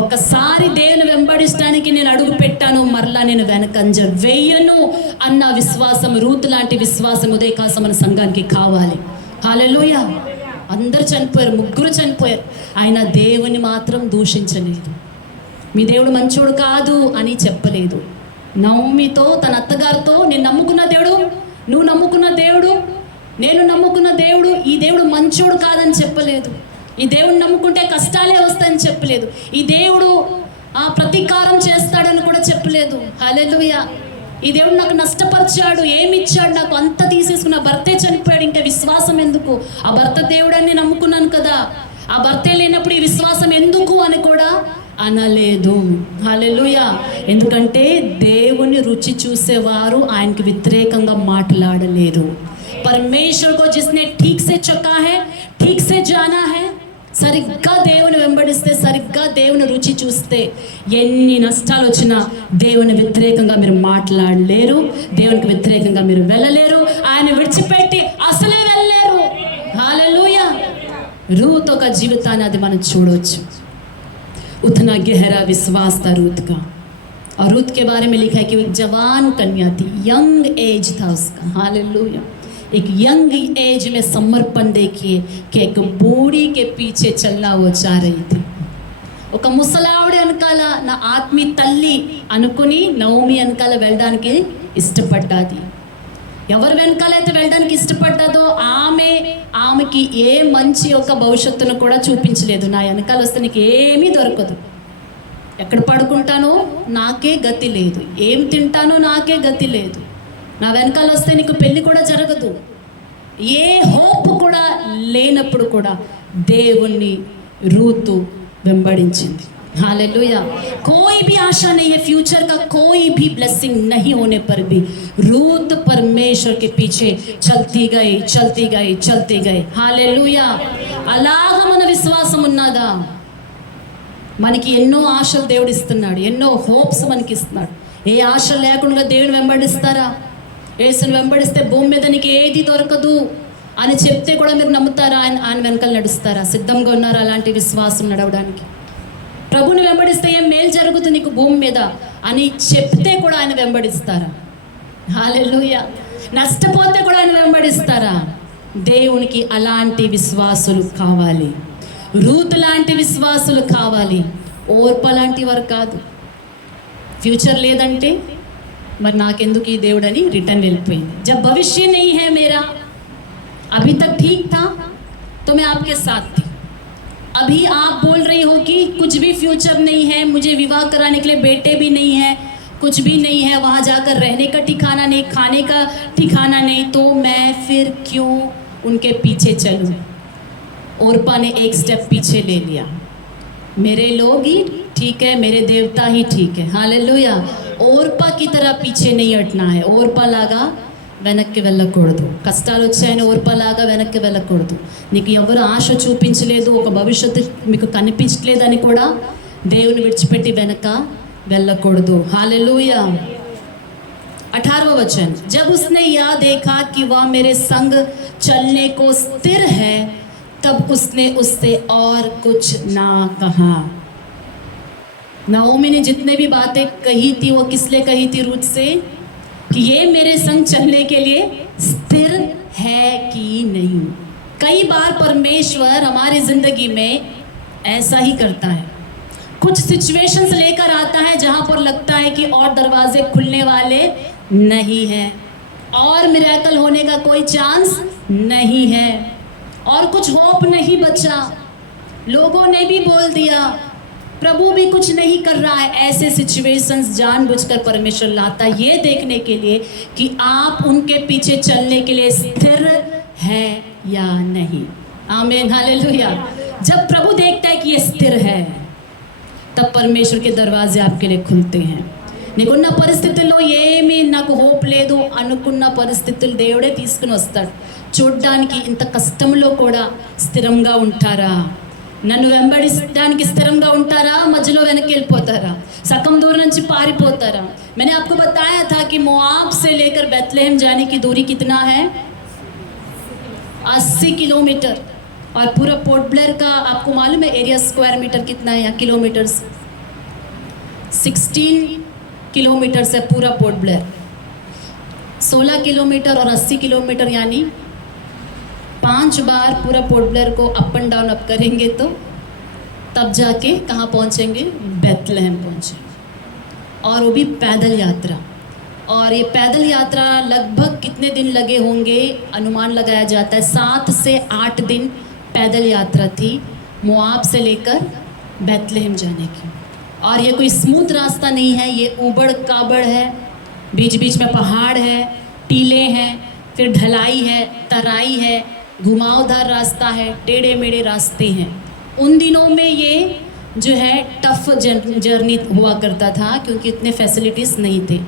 ఒకసారి దేవుని వెంబడించడానికి నేను అడుగు పెట్టాను, మరలా నేను వెనకంజ వేయను అన్న విశ్వాసం, రూతు లాంటి విశ్వాసం ఉదయకాలం మన సంఘానికి కావాలి. హల్లెలూయా. అందరు చనిపోయారు, 3 చనిపోయారు, ఆయన దేవుని మాత్రం దూషించలేదు. మీ దేవుడు మంచోడు కాదు అని చెప్పలేదు. నవమితో తన అత్తగారితో నేను నమ్ముకున్న దేవుడు, నువ్వు నమ్ముకున్న దేవుడు, నేను నమ్ముకున్న దేవుడు, ఈ దేవుడు మంచోడు కాదని చెప్పలేదు. ఈ దేవుడు నమ్ముకుంటే కష్టాలే వస్తాయని చెప్పలేదు. ఈ దేవుడు ప్రతీకారం చేస్తాడని కూడా చెప్పలేదు. హల్లెలూయా. ఈ దేవుడు నాకు నష్టపరిచాడు, ఏమి ఇచ్చాడు, నాకు అంత తీసేసుకున్న భర్తే చనిపోయాడు, ఇంకా విశ్వాసం ఎందుకు, ఆ భర్త దేవుడని నమ్ముకున్నాను కదా, ఆ భర్తే లేనప్పుడు ఈ విశ్వాసం ఎందుకు అని కూడా అనలేదు. హల్లెలూయా. ఎందుకంటే దేవుని రుచి చూసేవారు ఆయనకి వ్యతిరేకంగా మాట్లాడలేరు. परमेश्वर को जिसने ठीक से चखा है, ठीक से जाना है, సరిగ్గా దేవుని వెంబడిస్తే, సరిగ్గా దేవుని రుచి చూస్తే ఎన్ని నష్టాలు వచ్చినా దేవుని వ్యతిరేకంగా మీరు మాట్లాడలేరు, దేవునికి వ్యతిరేకంగా మీరు వెళ్ళలేరు, ఆయన విడిచిపెట్టి అసలే వెళ్ళలేరు. హల్లెలూయా. రూత్ ఒక జీవితాన్ని అది మనం చూడవచ్చు. उतना गहरा विश्वास था रूत का। और रूत के बारे में लिखा है कि वो एक जवान कन्या थी, यंग एज था उसका। हालेलुया। एक यंग एज में समर्पण देखिए कि एक बूढ़ी के पीछे चलना वो चाह रही थी. ఒక ముసలావిడ వెనకాల నా ఆత్మీ తల్లి అనుకుని నవమి వెనకాల వెళ్ళడానికి ఇష్టపడ్డాది. ఎవరు వెనకాలైతే వెళ్ళడానికి ఇష్టపడ్డాదో ఆమెకి ఏ మంచి ఒక భవిష్యత్తును కూడా చూపించలేదు. నా వెనకాల వస్తే నీకు ఏమీ దొరకదు, ఎక్కడ పడుకుంటానో నాకే గతి లేదు, ఏం తింటానో నాకే గతి లేదు, నా వెనకాల వస్తే నీకు పెళ్ళి కూడా జరగదు, ఏ హోప్ కూడా లేనప్పుడు కూడా దేవుణ్ణి రూతు వెంబడించింది. हालेलुया। कोई भी आशा नहीं है, फ्यूचर का कोई भी ब्लेसिंग नहीं होने पर भी रूत परमेश्वर के पीछे चलती गई, चलती गई, चलती गई। हालेलुया। అలాగ మన విశ్వాసం ఉన్నదా? మనకి ఎన్నో ఆశలు దేవుడు ఇస్తున్నాడు, ఎన్నో హోప్స్ మనకి ఇస్తున్నాడు. ఏ ఆశ లేకుండా దేవుని వెంబడిస్తారా? యేసుని వెంబడిస్తే భూమి మీద నీకు ఏది దొరకదు అని చెప్తే కూడా మీరు నమ్ముతారా? ఆయన వెనకాల నడుస్తారా? సిద్ధంగా ఉన్నారా అలాంటి విశ్వాసం నడవడానికి? ప్రభుని వెంబడిస్తే ఏం మేలు జరుగుతుంది నీకు భూమి మీద అని చెప్తే కూడా ఆయన వెంబడిస్తారా? హల్లెలూయా. నష్టపోతే కూడా ఆయన వెంబడిస్తారా? దేవునికి అలాంటి విశ్వాసులు కావాలి, రూతు లాంటి విశ్వాసులు కావాలి, ఓర్ప లాంటి వారు కాదు. ఫ్యూచర్ లేదంటే మరి నాకెందుకు ఈ దేవుడు అని రిటర్న్ వెళ్ళిపోయింది. जब भविष्य नहीं है मेरा, अभी तक ठीक था तो मैं आपके साथ थी, अभी आप बोल रही हो कि कुछ भी फ्यूचर नहीं है, मुझे विवाह कराने के लिए बेटे भी नहीं है, कुछ भी नहीं है, वहाँ जाकर रहने का ठिकाना नहीं, खाने का ठिकाना नहीं, तो मैं फिर क्यों उनके पीछे चलूँ? ओरपा ने एक स्टेप पीछे ले लिया। मेरे लोग ही ठीक है, मेरे देवता ही ठीक है। हालेलुया। ओरपा की तरह पीछे नहीं हटना है। ओरपा लागा వెనక్కి వెళ్ళకూడదు. కష్టాలు వచ్చాయని ఓర్పలాగా వెనక్కి వెళ్ళకూడదు. నీకు ఎవరు ఆశ చూపించలేదు, ఒక భవిష్యత్తు మీకు కనిపించలేదని కూడా దేవుని విడిచిపెట్టి వెనక వెళ్ళకూడదు. హల్లెలూయా. 18वां वचन, जब उसने यह देखा कि वह मेरे संग चलने को स्थिर है, तब उसने उससे और कुछ ना कहा. नाओमी ने जितने भी बातें कही थी वो किस लिए कही थी? रूत से, कि ये मेरे संग चलने के लिए स्थिर है कि नहीं. कई बार परमेश्वर हमारी ज़िंदगी में ऐसा ही करता है, कुछ सिचुएशंस लेकर आता है जहाँ पर लगता है कि और दरवाजे खुलने वाले नहीं हैं, और मिरेकल होने का कोई चांस नहीं है, और कुछ होप नहीं बचा, लोगों ने भी बोल दिया, प्रभु भी कुछ नहीं कर रहा है. ऐसे सिचुएशंस जानबूझकर परमेश्वर लाता है ये देखने के लिए कि आप उनके पीछे चलने के लिए स्थिर है या नहीं. आमीन. हालेलुया. जब प्रभु देखता है कि ये स्थिर है, तब परमेश्वर के दरवाजे आपके लिए खुलते हैं. నీకున్న పరిస్థితుల్లో ఏమీ నాకు హోప్ లేదు అనుకున్న పరిస్థితులు దేవుడే తీసుకుని వస్తాడు. చూడ్డానికి ఇంత కష్టంలో కూడా స్థిరంగా ఉంటారా? నన్ను వెంబడిస్తానికి స్థిరంగా ఉంటారా, మధ్యలో వెనక్కి వెళ్ళిపోతారా, సగం దూరం నుంచి పారిపోతారా? मैंने आपको बताया था कि मोआब से लेकर बेथलेहम जाने की दूरी कितना है, 80 किलोमीटर। और पूरा पोर्ट ब्लेयर का आपको मालूम है एरिया स्क्वायर मीटर कितना है या किलोमीटर? 16 किलोमीटर से पूरा पोर्ट ब्लेयर, 16 किलोमीटर और 80 किलोमीटर, यानी 5 बार पूरा पोर्ट ब्लेयर को अप एंड डाउन अप करेंगे तो तब जाके कहाँ पहुँचेंगे, बेथलेहम पहुँचेंगे, और वो भी पैदल यात्रा। और ये पैदल यात्रा लगभग कितने दिन लगे होंगे, अनुमान लगाया जाता है 7 से 8 दिन पैदल यात्रा थी मोआब से लेकर बेथलेहम जाने की। और ये कोई स्मूथ रास्ता नहीं है, ये ऊबड़ काबड़ है, बीच बीच में पहाड़ है, टीले हैं, फिर ढलाई है, तराई है, घुमावदार रास्ता है, टेढ़े मेढ़े रास्ते हैं। उन दिनों में ये जो है टफ जर्नी हुआ करता था क्योंकि इतने फैसिलिटीज़ नहीं थे।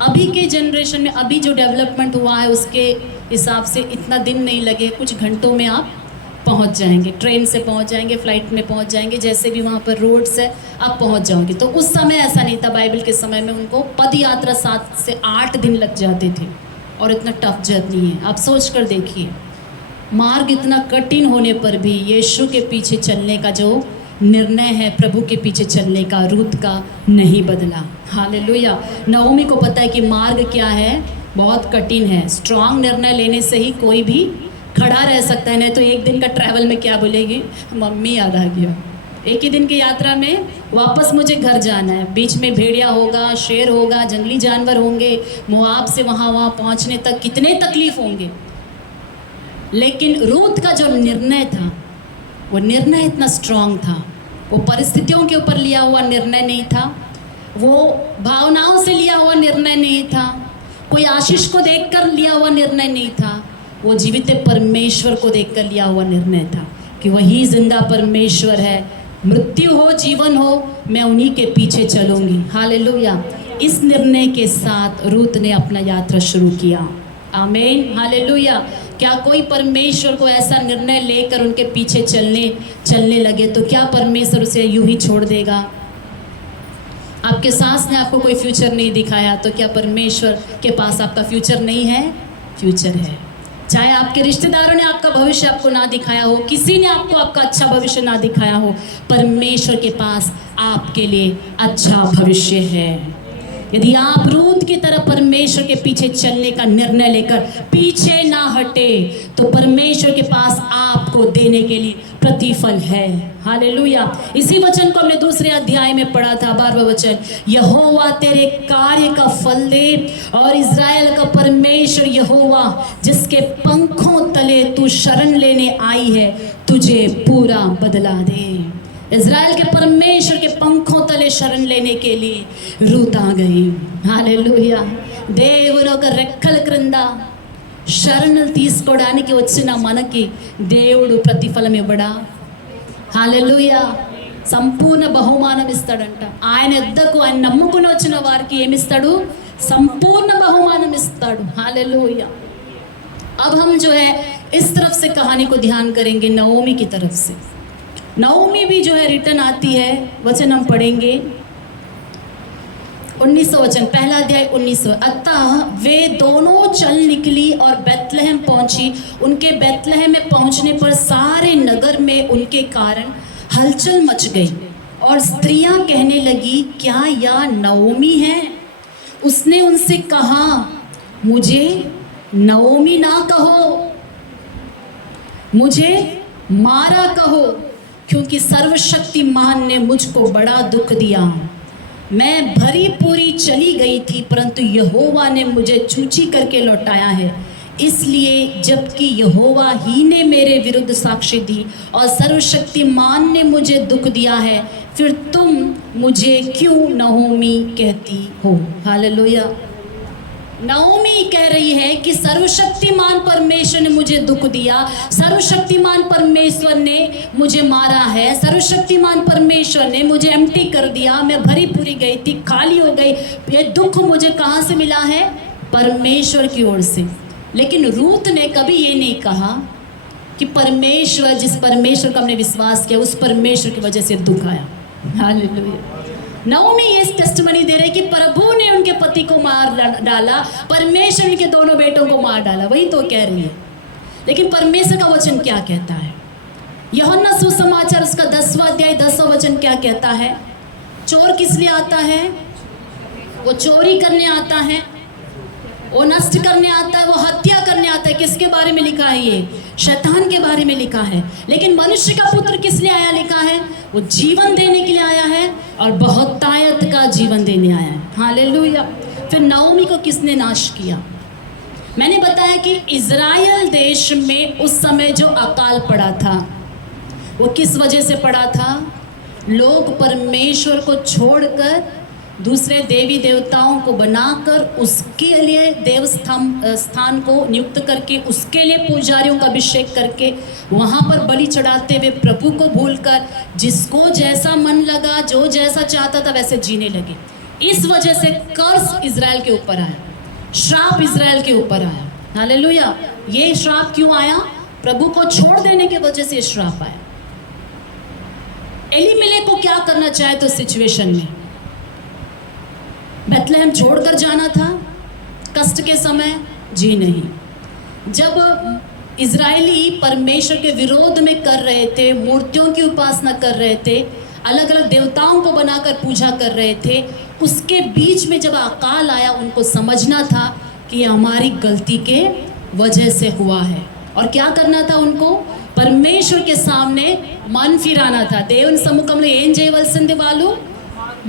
अभी के जनरेशन में अभी जो डेवलपमेंट हुआ है उसके हिसाब से इतना दिन नहीं लगे, कुछ घंटों में आप पहुंच जाएंगे, ट्रेन से पहुंच जाएंगे, फ्लाइट में पहुंच जाएंगे, जैसे भी वहाँ पर रोड्स है आप पहुंच जाओगे। तो उस समय ऐसा नहीं था, बाइबल के समय में उनको पद यात्रा 7 से 8 दिन लग जाते थे और इतना टफ जर्नी है। आप सोच कर देखिए, मार्ग इतना कठिन होने पर भी यीशु के पीछे चलने का जो निर्णय है, प्रभु के पीछे चलने का, रूत का नहीं बदला। हालेलुया। नओमी को पता है कि मार्ग क्या है, बहुत कठिन है। स्ट्रांग निर्णय लेने से ही कोई भी खड़ा रह सकता है, नहीं तो एक दिन का ट्रैवल में क्या बोलेगी, मम्मी याद आ गया। एक ही दिन की यात्रा में वापस मुझे घर जाना है, बीच में भेड़िया होगा, शेर होगा, जंगली जानवर होंगे, मोआब से वहाँ पहुँचने तक कितने तकलीफ होंगे। लेकिन रूत का जो निर्णय था वो निर्णय इतना स्ट्रांग था, वो परिस्थितियों के ऊपर लिया हुआ निर्णय नहीं था, वो भावनाओं से लिया हुआ निर्णय नहीं था, कोई आशीष को देखकर लिया हुआ निर्णय नहीं था, वो जीवित परमेश्वर को देखकर लिया हुआ निर्णय था कि वही जिंदा परमेश्वर है, मृत्यु हो जीवन हो मैं उन्हीं के पीछे चलूँगी। हालेलुया। इस निर्णय के साथ रूत ने अपना यात्रा शुरू किया। आमीन। हालेलुया। क्या कोई परमेश्वर को ऐसा निर्णय लेकर उनके पीछे चलने लगे तो क्या परमेश्वर उसे यूं ही छोड़ देगा? आपके सास ने आपको कोई फ्यूचर नहीं दिखाया तो क्या परमेश्वर के पास आपका फ्यूचर नहीं है? फ्यूचर है। चाहे आपके रिश्तेदारों ने आपका भविष्य आपको ना दिखाया हो, किसी ने आपको आपका अच्छा भविष्य ना दिखाया हो, परमेश्वर के पास आपके लिए अच्छा भविष्य है। यदि आप रूत की तरह परमेश्वर के पीछे चलने का निर्णय लेकर पीछे ना हटे तो परमेश्वर के पास आपको देने के लिए प्रतिफल है। हालेलुया। इसी वचन को हमने दूसरे अध्याय में पढ़ा था, 12वां वचन, यहोवा तेरे कार्य का फल दे और इज़राइल का परमेश्वर यहोवा जिसके पंखों तले तू शरण लेने आई है तुझे पूरा बदला दे। इज़राइल के परमेश्वर के पंखों तले शरण लेने के लिए रूत आ गई। हालेलూయా। దేవుని ఒక రెక్కల క్రింద శరణులు తీసుకోవడానికి వచ్చిన మనకి దేవుడు ప్రతిఫలం ఇవ్వడా? हालेलూయా। సంపూర్ణ బహుమానం ఇస్తాడంట। ఆయన ఎద్దకు ఆయన నమ్ముకుని వచ్చిన వారికి ఏమిస్తాడు? संपूर्ण बहुमानम इస్తాడు। हालेलूया। अब हम जो है इस तरफ से कहानी को ध्यान करेंगे, नओमी की तरफ से। नओमी भी जो है रिटर्न आती है, वचन हम पढ़ेंगे 19वां वचन, पहला अध्याय 19वां। अतः वे दोनों चल निकली और बेथलेहम पहुंची। उनके बेथलेहम में पहुंचने पर सारे नगर में उनके कारण हलचल मच गई और स्त्रियां कहने लगी, क्या यह नओमी है? उसने उनसे कहा, मुझे नओमी ना कहो, मुझे मारा कहो, क्योंकि सर्वशक्तिमान ने मुझको बड़ा दुख दिया। मैं भरी पूरी चली गई थी परंतु यहोवा ने मुझे छूछी करके लौटाया है। इसलिए जबकि यहोवा ही ने मेरे विरुद्ध साक्षी दी और सर्वशक्तिमान ने मुझे दुख दिया है, फिर तुम मुझे क्यों नओमी कहती हो? हालेलुया। नओमी कह रही है कि सर्वशक्तिमान परमेश्वर ने मुझे दुख दिया, सर्वशक्तिमान परमेश्वर ने मुझे मारा है, सर्वशक्तिमान परमेश्वर ने मुझे एम्प्टी कर दिया, मैं भरी पूरी गई थी, खाली हो गई। ये दुख मुझे कहाँ से मिला है? परमेश्वर की ओर से। लेकिन रूत ने कभी ये नहीं कहा कि परमेश्वर, जिस परमेश्वर का हमने विश्वास किया, उस परमेश्वर की वजह से दुख आया। हालेलुया। नवमी ये टेस्टिमनी दे रही कि प्रभु ने उनके पति को मार डाला, परमेश्वर के दोनों बेटों को मार डाला, वही तो कह रही है। लेकिन परमेश्वर का वचन क्या कहता है? यूहन्ना सुसमाचार उसका 10वां अध्याय 10वां वचन क्या कहता है? चोर किस लिए आता है? वो चोरी करने आता है, वो नष्ट करने आता है, वो हत्या करने आता है। किसके बारे में लिखा है? ये शैतान के बारे में लिखा है। लेकिन मनुष्य का पुत्र किस लिए आया लिखा है? वो जीवन देने के लिए आया है और बहुतायत का जीवन देने आया है। हालेलुया। फिर नवमी को किसने नाश किया? मैंने बताया कि इज़राइल देश में उस समय जो अकाल पड़ा था वो किस वजह से पड़ा था? लोग परमेश्वर को छोड़कर दूसरे देवी देवताओं को बनाकर उसके लिए देव स्थान को नियुक्त करके उसके लिए पुजारियों का अभिषेक करके वहाँ पर बलि चढ़ाते हुए प्रभु को भूलकर जिसको जैसा मन लगा, जो जैसा चाहता था वैसे जीने लगे। इस वजह से कर्ज इज़राइल के ऊपर आया, श्राप इज़राइल के ऊपर आया। हालेलुया। ये श्राप क्यों आया? प्रभु को छोड़ देने की वजह से श्राप आया। एलीमेलेक को क्या करना चाहे तो सिचुएशन में बेथलेहम छोड़कर जाना था कष्ट के समय? जी नहीं। जब इजरायली परमेश्वर के विरोध में कर रहे थे, मूर्तियों की उपासना कर रहे थे, अलग अलग देवताओं को बनाकर पूजा कर रहे थे, उसके बीच में जब अकाल आया उनको समझना था कि हमारी गलती के वजह से हुआ है। और क्या करना था उनको? परमेश्वर के सामने मन फिराना था। దేవుని సముఖంలో ఏం చేయవలసింది? వాళ్ళు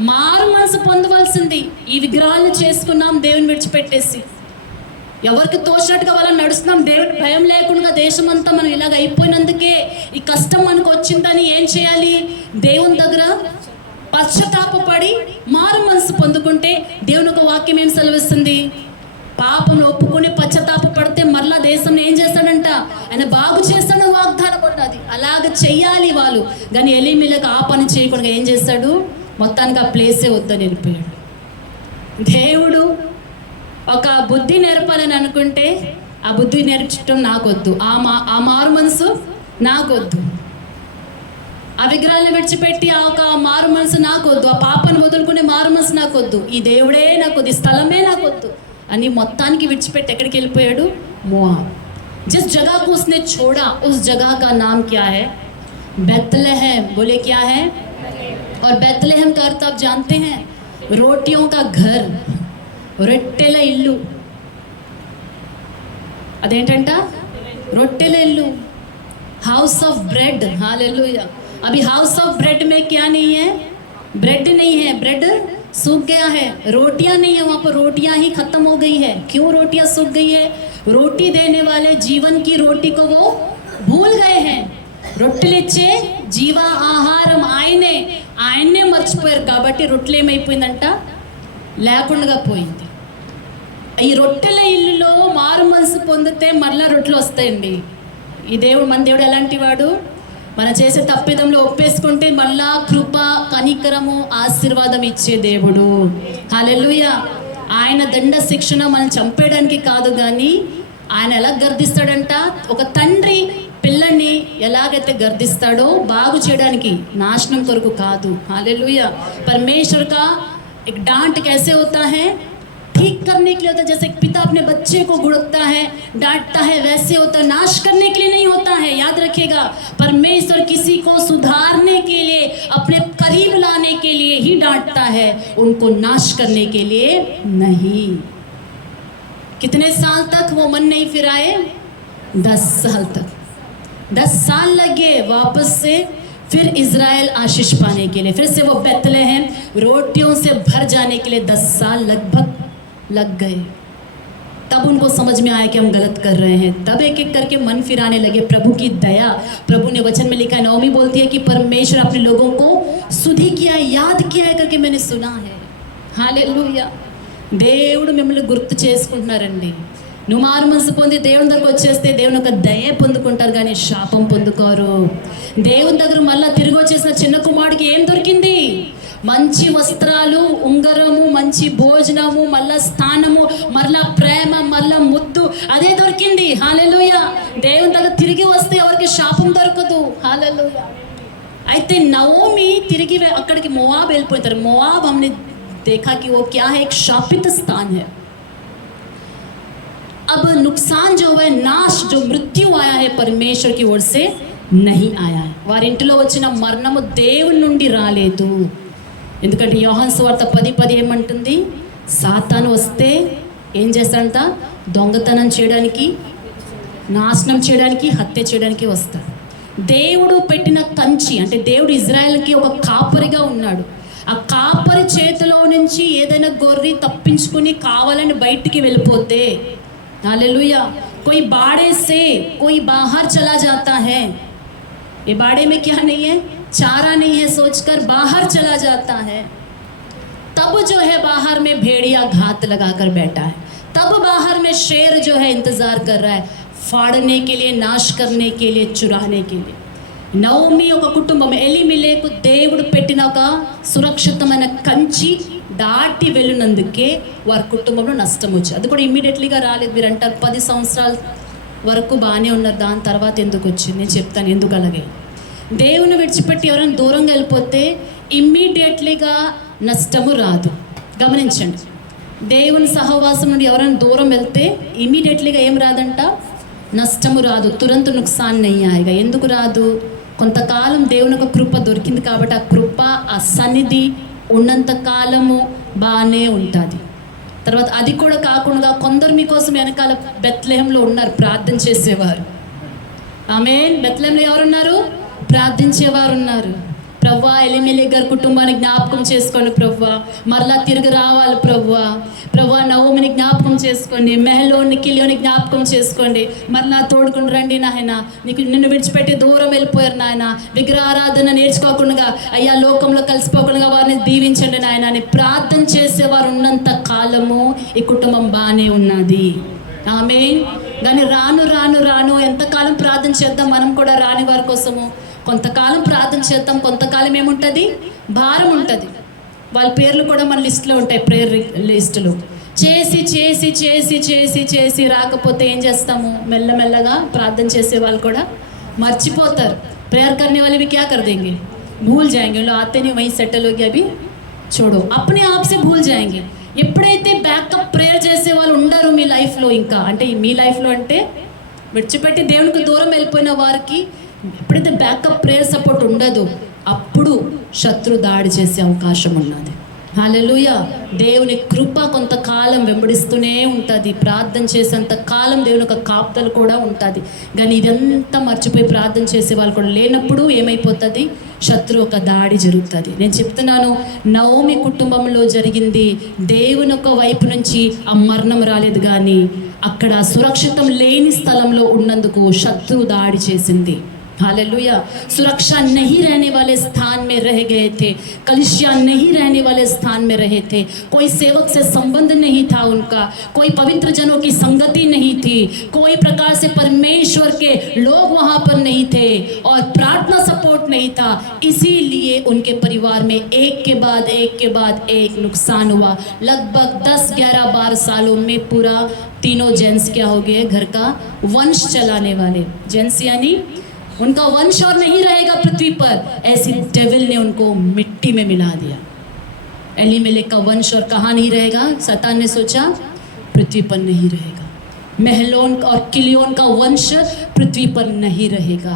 మారు మనసు పొందవలసింది। ఈ విగ్రహాలు చేసుకున్నాం దేవుని విడిచిపెట్టేసి, ఎవరికి తోచినట్టుగా వాళ్ళని నడుస్తున్నాం, దేవుని భయం లేకుండా దేశమంతా మనం ఇలాగ అయిపోయినందుకే ఈ కష్టం మనకు వచ్చిందని ఏం చేయాలి? దేవుని దగ్గర పశ్చాత్తాపపడి మారు మనసు పొందుకుంటే దేవుని ఒక వాక్యం ఏం సెలవిస్తుంది? పాపంలో ఒప్పుకొని పశ్చాత్తాప పడితే మరలా దేశం ఏం చేస్తాడంట? ఆయన బాగు చేస్తాడు వాగ్దానం ఉన్నది। అలాగ చెయ్యాలి వాళ్ళు। కానీ ఎలీమెలెకు ఆ పని చేయకుండా ఏం చేస్తాడు? మొత్తానికి ఆ ప్లేసే వద్దని వెళ్ళిపోయాడు। దేవుడు ఒక బుద్ధి నేర్పాలని అనుకుంటే ఆ బుద్ధి నేర్చడం నాకొద్దు, ఆ మారు మనసు నాకొద్దు, ఆ విగ్రహాలను విడిచిపెట్టి ఆ ఒక మారు మనసు నాకొద్దు, ఆ పాపను వదులుకునే మారు మనసు నాకొద్దు, ఈ దేవుడే నాకొద్దు, ఈ స్థలమే నాకొద్దు అని మొత్తానికి విడిచిపెట్టి ఎక్కడికి వెళ్ళిపోయాడు? మోआब। जिस जगह को उसने छोड़ा उस जगह का नाम क्या है? बेथलेहम। बोले क्या है? और बेथलेहम का अर्थ आप जानते हैं? रोटियों का घर, రొట్టెల ఇల్లు। అదేంటంట? రొట్టెల ఇల్లు, हाउस ऑफ ब्रेड। हालेलुया। अभी हाउस ऑफ ब्रेड में क्या नहीं है? ब्रेड नहीं है, ब्रेड सूख गया है, रोटियां नहीं है, वहाँ पर रोटियां ही खत्म हो गई है। क्यों रोटियां सूख गई है? रोटी देने वाले जीवन की रोटी को वो भूल गए हैं। రొట్టెలిచ్చే జీవ ఆహారం ఆయనే మర్చిపోయారు కాబట్టి రొట్టెలు ఏమైపోయిందంట? లేకుండా పోయింది। ఈ రొట్టెల ఇల్లులో మారు మనసు పొందితే మరలా రొట్టెలు వస్తాయండి। ఈ దేవుడు, మన దేవుడు ఎలాంటి వాడు? మనం చేసే తప్పిదంలో ఒప్పేసుకుంటే మళ్ళా కృప, కనికరము, ఆశీర్వాదం ఇచ్చే దేవుడు। హల్లెలూయా। ఆయన దండ శిక్షణ మనం చంపేయడానికి కాదు, కానీ ఆయన ఎలా గర్దిస్తాడంట? ఒక తండ్రి పిల్లల్ని ఎలాగైతే గర్దిస్తాడో బాగు చేయడానికి, నాశనం కొరకు కాదు। हालेलुया। परमेश्वर का एक डांट कैसे होता है? ठीक करने के लिए होता है। जैसे एक पिता अपने बच्चे को गुड़कता है, डांटता है, वैसे होता है। नाश करने के लिए नहीं होता है। याद रखिएगा, परमेश्वर किसी को सुधारने के लिए, अपने करीब लाने के लिए ही डांटता है, उनको नाश करने के लिए नहीं। कितने साल तक वो मन नहीं फिराए? 10 साल तक। 10 साल लगे वापस से फिर इज़राइल आशीष पाने के लिए। फिर से वो बेथलेहम रोटियों से भर जाने के लिए 10 साल लगभग लग गए। तब उनको समझ में आया कि हम गलत कर रहे हैं। तब एक एक करके मन फिराने लगे। प्रभु की दया, प्रभु ने वचन में लिखा है, नवमी बोलती है कि परमेश्वर अपने लोगों को सुधि किया है, याद किया है करके मैंने सुना है। हालेलुया। దేవుడు మిమ్మల్ని గుర్తు చేసుకుంటున్నారండి। నువ్వు మారు మనసు పొంది దేవుని దగ్గరకు వచ్చేస్తే దేవుని ఒక దయ పొందుకుంటారు, కానీ శాపం పొందుకోరు। దేవుని దగ్గర మళ్ళీ తిరిగి వచ్చేసిన చిన్న కుమారుడికి ఏం దొరికింది? మంచి వస్త్రాలు, ఉంగరము, మంచి భోజనము, మళ్ళా స్థానము, మరలా ప్రేమ, మళ్ళా ముద్దు అదే దొరికింది. హల్లెలూయా. దేవుని దగ్గర తిరిగి వస్తే ఎవరికి శాపం దొరకదు. హల్లెలూయా. అయితే నవోమి తిరిగి అక్కడికి మోవాబ్ వెళ్ళిపోతారు. మోవాబ్ हमने देखा कि वो क्या है, एक शापित स्थान है. अब नुकसान जो है, नाश जो मृत्यु आया है परमेश्वर की ओर से नहीं आया है. వారి ఇంటిలో వచ్చిన మరణము దేవుని నుండి రాలేదు. ఎందుకంటే యోహాను సువార్త 10:10 ఏమంటుంది, సాతాను వస్తే ఏం చేస్తాడంట, దొంగతనం చేయడానికి, నాశనం చేయడానికి, హత్య చేయడానికి వస్తాడు. దేవుడు పెట్టిన కంచి అంటే దేవుడు ఇజ్రాయెల్కి ఒక కాపరిగా ఉన్నాడు. ఆ కాపరి చేతిలో నుంచి ఏదైనా గొర్రె తప్పించుకుని కావాలని బయటికి వెళ్ళిపోతే, हालेलुया, कोई बाड़े से कोई बाहर चला जाता है, ये बाड़े में क्या नहीं है, चारा नहीं है सोचकर बाहर चला जाता है, तब जो है बाहर में भेड़िया घात लगाकर बैठा है, तब बाहर में शेर जो है इंतज़ार कर रहा है फाड़ने के लिए, नाश करने के लिए, चुराने के लिए. నవోమి ఒక కుటుంబం, ఎలీమెలెకు దేవుడు పెట్టిన ఒక సురక్షితమైన కంచి దాటి వెళ్ళినందుకే వారి కుటుంబంలో నష్టం వచ్చింది. అది కూడా ఇమ్మీడియట్లీగా రాలేదు. మీరు అంటారు 10 సంవత్సరాల వరకు బాగానే ఉన్నారు, దాని తర్వాత ఎందుకు వచ్చింది? నేను చెప్తాను ఎందుకు. అలాగే దేవుని విడిచిపెట్టి ఎవరైనా దూరంగా వెళ్ళిపోతే ఇమ్మీడియట్లీగా నష్టము రాదు. గమనించండి, దేవుని సహవాసం నుండి ఎవరైనా దూరం వెళ్తే ఇమ్మీడియట్లీగా ఏం రాదంట, నష్టము రాదు. తురంత నుక్సాన్ నయ్యి ఆయేగా. ఎందుకు రాదు? కొంతకాలం దేవుని ఒక కృప దొరికింది కాబట్టి ఆ కృప, ఆ సన్నిధి ఉన్నంత కాలము బాగానే ఉంటుంది. తర్వాత అది కూడా కాకుండా కొందరు మీకోసం వెనకాల బెత్లెహేంలో ఉన్నారు, ప్రార్థన చేసేవారు. ఆమేన్. బెత్లెహేంలో ఎవరున్నారు? ప్రార్థించేవారు ఉన్నారు. ప్రవ్వా, ఎలీమెలెకు గారి కుటుంబాన్ని జ్ఞాపకం చేసుకోండి ప్రవ్వా, మరలా తిరిగి రావాలి ప్రవ్వా. ప్రవ్వా, నవోమిని జ్ఞాపకం చేసుకోండి, మెహలోని, కిలియోని జ్ఞాపకం చేసుకోండి, మరలా తోడుకుని రండి నాయన. నిన్ను విడిచిపెట్టి దూరం వెళ్ళిపోయారు నాయన. విగ్రహారాధన నేర్చుకోకుండా, అయ్యా లోకంలో కలిసిపోకుండా వారిని దీవించండి నాయన అని ప్రార్థన చేసేవారు ఉన్నంత కాలము ఈ కుటుంబం బాగానే ఉన్నది. ఆమేన్. కానీ రాను రాను రాను ఎంతకాలం ప్రార్థన చేద్దాం మనం కూడా రాని వారి కోసము. కొంతకాలం ప్రార్థన చేద్దాం, కొంతకాలం ఏముంటుంది, భారం ఉంటుంది. వాళ్ళ పేర్లు కూడా మన లిస్టులో ఉంటాయి, ప్రేయర్ లిస్టులో. చేసి చేసి చేసి చేసి చేసి రాకపోతే ఏం చేస్తాము, మెల్లమెల్లగా ప్రార్థన చేసే వాళ్ళు కూడా మర్చిపోతారు. प्रेयर करने वाले भी क्या कर देंगे, भूल जाएंगे. लोग आते नहीं वहीं सेटल हो गया, अभी छोड़ो, अपने आप से भूल जाएंगे. ఎప్పుడైతే బ్యాకప్ ప్రేయర్ చేసే వాళ్ళు ఉండరు మీ లైఫ్లో, ఇంకా అంటే మీ లైఫ్లో అంటే విడిచిపెట్టి దేవునికి దూరం వెళ్ళిపోయిన వారికి ఎప్పుడైతే బ్యాకప్ ప్రేయర్ సపోర్ట్ ఉండదో అప్పుడు శత్రు దాడి చేసే అవకాశం ఉన్నది. హల్లెలూయా. దేవుని కృప కొంతకాలం వెంబడిస్తూనే ఉంటుంది, ప్రార్థన చేసేంత కాలం దేవుని యొక్క కాపుదల కూడా ఉంటుంది. కానీ ఇదంతా మర్చిపోయి ప్రార్థన చేసే వాళ్ళు కూడా లేనప్పుడు ఏమైపోతుంది, శత్రు ఒక దాడి జరుగుతుంది. నేను చెప్తున్నాను, నవోమి కుటుంబంలో జరిగింది దేవుని ఒక వైపు నుంచి ఆ మరణం రాలేదు, కానీ అక్కడ సురక్షితం లేని స్థలంలో ఉన్నందుకు శత్రు దాడి చేసింది. हालेलुया. सुरक्षा नहीं रहने वाले स्थान में रह गए थे, कलीसिया नहीं रहने वाले स्थान में रहे थे, कोई सेवक से संबंध नहीं था उनका, कोई पवित्र जनों की संगति नहीं थी, कोई प्रकार से परमेश्वर के लोग वहाँ पर नहीं थे और प्रार्थना सपोर्ट नहीं था. इसीलिए उनके परिवार में एक के बाद एक नुकसान हुआ. लगभग 10-11-12 सालों में पूरा तीनों जेंट्स क्या हो गए, घर का वंश चलाने वाले जेंट्स, यानी उनका वंश और नहीं रहेगा पृथ्वी पर. ऐसी डेविल ने उनको मिट्टी में मिला दिया. एलीमेलेक का वंश और कहाँ नहीं रहेगा, शैतान ने सोचा पृथ्वी पर नहीं रहेगा. महलोन और किलियोन का वंश पृथ्वी पर नहीं रहेगा.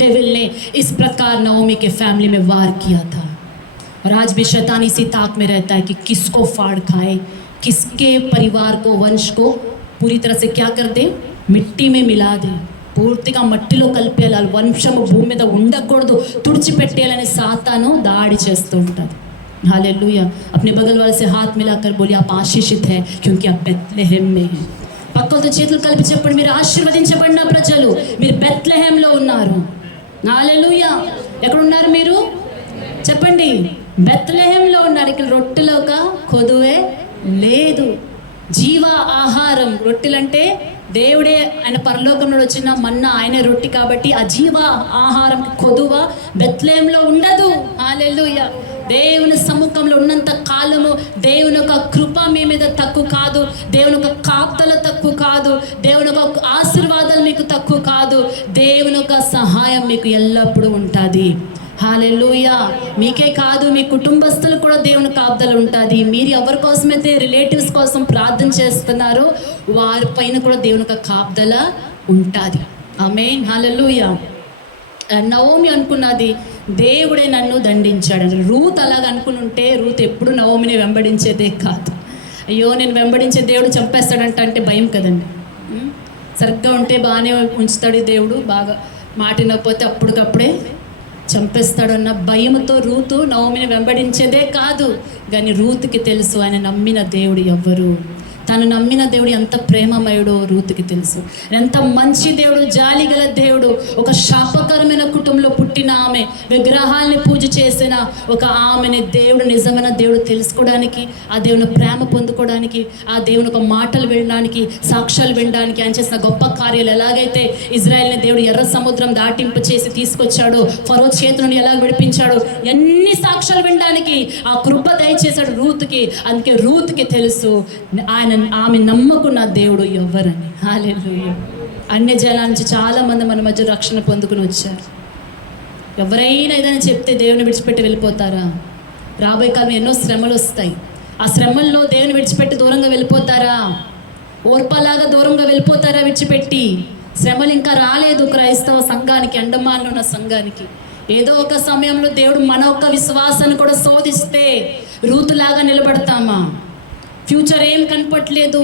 डेविल ने इस प्रकार नवोमी के फैमिली में वार किया था. और आज भी शैतान इसी ताक में रहता है कि किसको फाड़ खाए, किसके परिवार को, वंश को पूरी तरह से क्या कर दे, मिट्टी में मिला दे, పూర్తిగా మట్టిలో కలిపేయాలి, వంశము భూమి మీద ఉండకూడదు, తుడిచిపెట్టేయాలని సాతాను దాడి చేస్తూ ఉంటుంది. हालेलुया. अपने बगल वाले से हाथ मिलाकर बोलिए, आप आशीषित है क्योंकि आप బెత్లెహేం में हैं. పక్కలతో చేతులు కలిపి చెప్పండి, మీరు ఆశీర్వదించబడిన ప్రజలు, మీరు బెత్లెహేంలో ఉన్నారు. हालेलुया. ఎక్కడ ఉన్నారు మీరు చెప్పండి, బెత్లెహేంలో ఉన్నారు. ఇక్కడ రొట్టెలోక కొదువే లేదు, జీవ ఆహారం. రొట్టెలంటే దేవుడే, ఆయన పరలోకం నుండి వచ్చిన మన్నా, ఆయన రొట్టి కాబట్టి ఆ జీవ ఆహారం కొదువ బెత్లెహేంలో ఉండదు. హల్లెలూయా. దేవుని సముఖంలో ఉన్నంత కాలము దేవుని యొక్క కృప మీ మీద తక్కువ కాదు, దేవుని యొక్క కాపుదల తక్కువ కాదు, దేవుని యొక్క ఆశీర్వాదాలు మీకు తక్కువ కాదు, దేవుని యొక్క సహాయం మీకు ఎల్లప్పుడూ ఉంటుంది. హల్లెలూయా. మీకే కాదు, మీ కుటుంబస్తులు కూడా దేవుని కాపుదల ఉంటుంది. మీరు ఎవరి కోసమైతే రిలేటివ్స్ కోసం ప్రార్థన చేస్తున్నారో వారిపైన కూడా దేవుని యొక్క కాపుదల ఉంటుంది. ఆమేన్. హల్లెలూయా. నవోమి అనుకున్నది దేవుడే నన్ను దండించాడు. రూత్ అలాగ అనుకుని ఉంటే రూత్ ఎప్పుడు నవోమిని వెంబడించేదే కాదు. అయ్యో నేను వెంబడించే దేవుడు చంపేస్తాడంట అంటే భయం కదండి. సరిగ్గా ఉంటే బాగానే ఉంచుతాడు దేవుడు, బాగా మాటినకపోతే అప్పటికప్పుడే చంపేస్తాడు అన్న భయంతో రూతు నవోమిని వెంబడించేదే కాదు. కానీ రూతుకి తెలుసు ఆయన నమ్మిన దేవుడు ఎవ్వరు, తను నమ్మిన దేవుడు ఎంత ప్రేమమయుడో రూతుకి తెలుసు. ఎంత మంచి దేవుడు, జాలి గల దేవుడు. ఒక శాపకరమైన కుటుంబంలో పుట్టిన ఆమె, విగ్రహాల్ని పూజ చేసిన ఒక ఆమెని దేవుడు నిజమైన దేవుడు తెలుసుకోవడానికి, ఆ దేవుని ప్రేమ పొందుకోవడానికి, ఆ దేవుని ఒక మాటలు వినడానికి, సాక్ష్యాలు వినడానికి, ఆయన చేసిన గొప్ప కార్యాలు, ఎలాగైతే ఇజ్రాయెల్ని దేవుడు ఎర్ర సముద్రం దాటింపు చేసి తీసుకొచ్చాడో, ఫరో చేతి నుండి ఎలా విడిపించాడో, ఎన్ని సాక్ష్యాలు వినడానికి ఆ కృప దయచేశాడు రూతుకి. అందుకే రూతుకి తెలుసు ఆమె నమ్మకున్న దేవుడు ఎవ్వరని. హల్లెలూయా. అన్య జనాల నుంచి చాలామంది మన మధ్య రక్షణ పొందుకుని వచ్చారు. ఎవరైనా ఏదైనా చెప్తే దేవుని విడిచిపెట్టి వెళ్ళిపోతారా? రాబోయే కాలం ఎన్నో శ్రమలు వస్తాయి. ఆ శ్రమల్లో దేవుని విడిచిపెట్టి దూరంగా వెళ్ళిపోతారా? ఓర్పలాగా దూరంగా వెళ్ళిపోతారా విడిచిపెట్టి? శ్రమలు ఇంకా రాలేదు క్రైస్తవ సంఘానికి, అండమాన్లో ఉన్న సంఘానికి. ఏదో ఒక సమయంలో దేవుడు మన ఒక్క విశ్వాసాన్ని కూడా శోధిస్తే రూతులాగా నిలబడతామా? ఫ్యూచర్ ఏం కనపట్లేదు.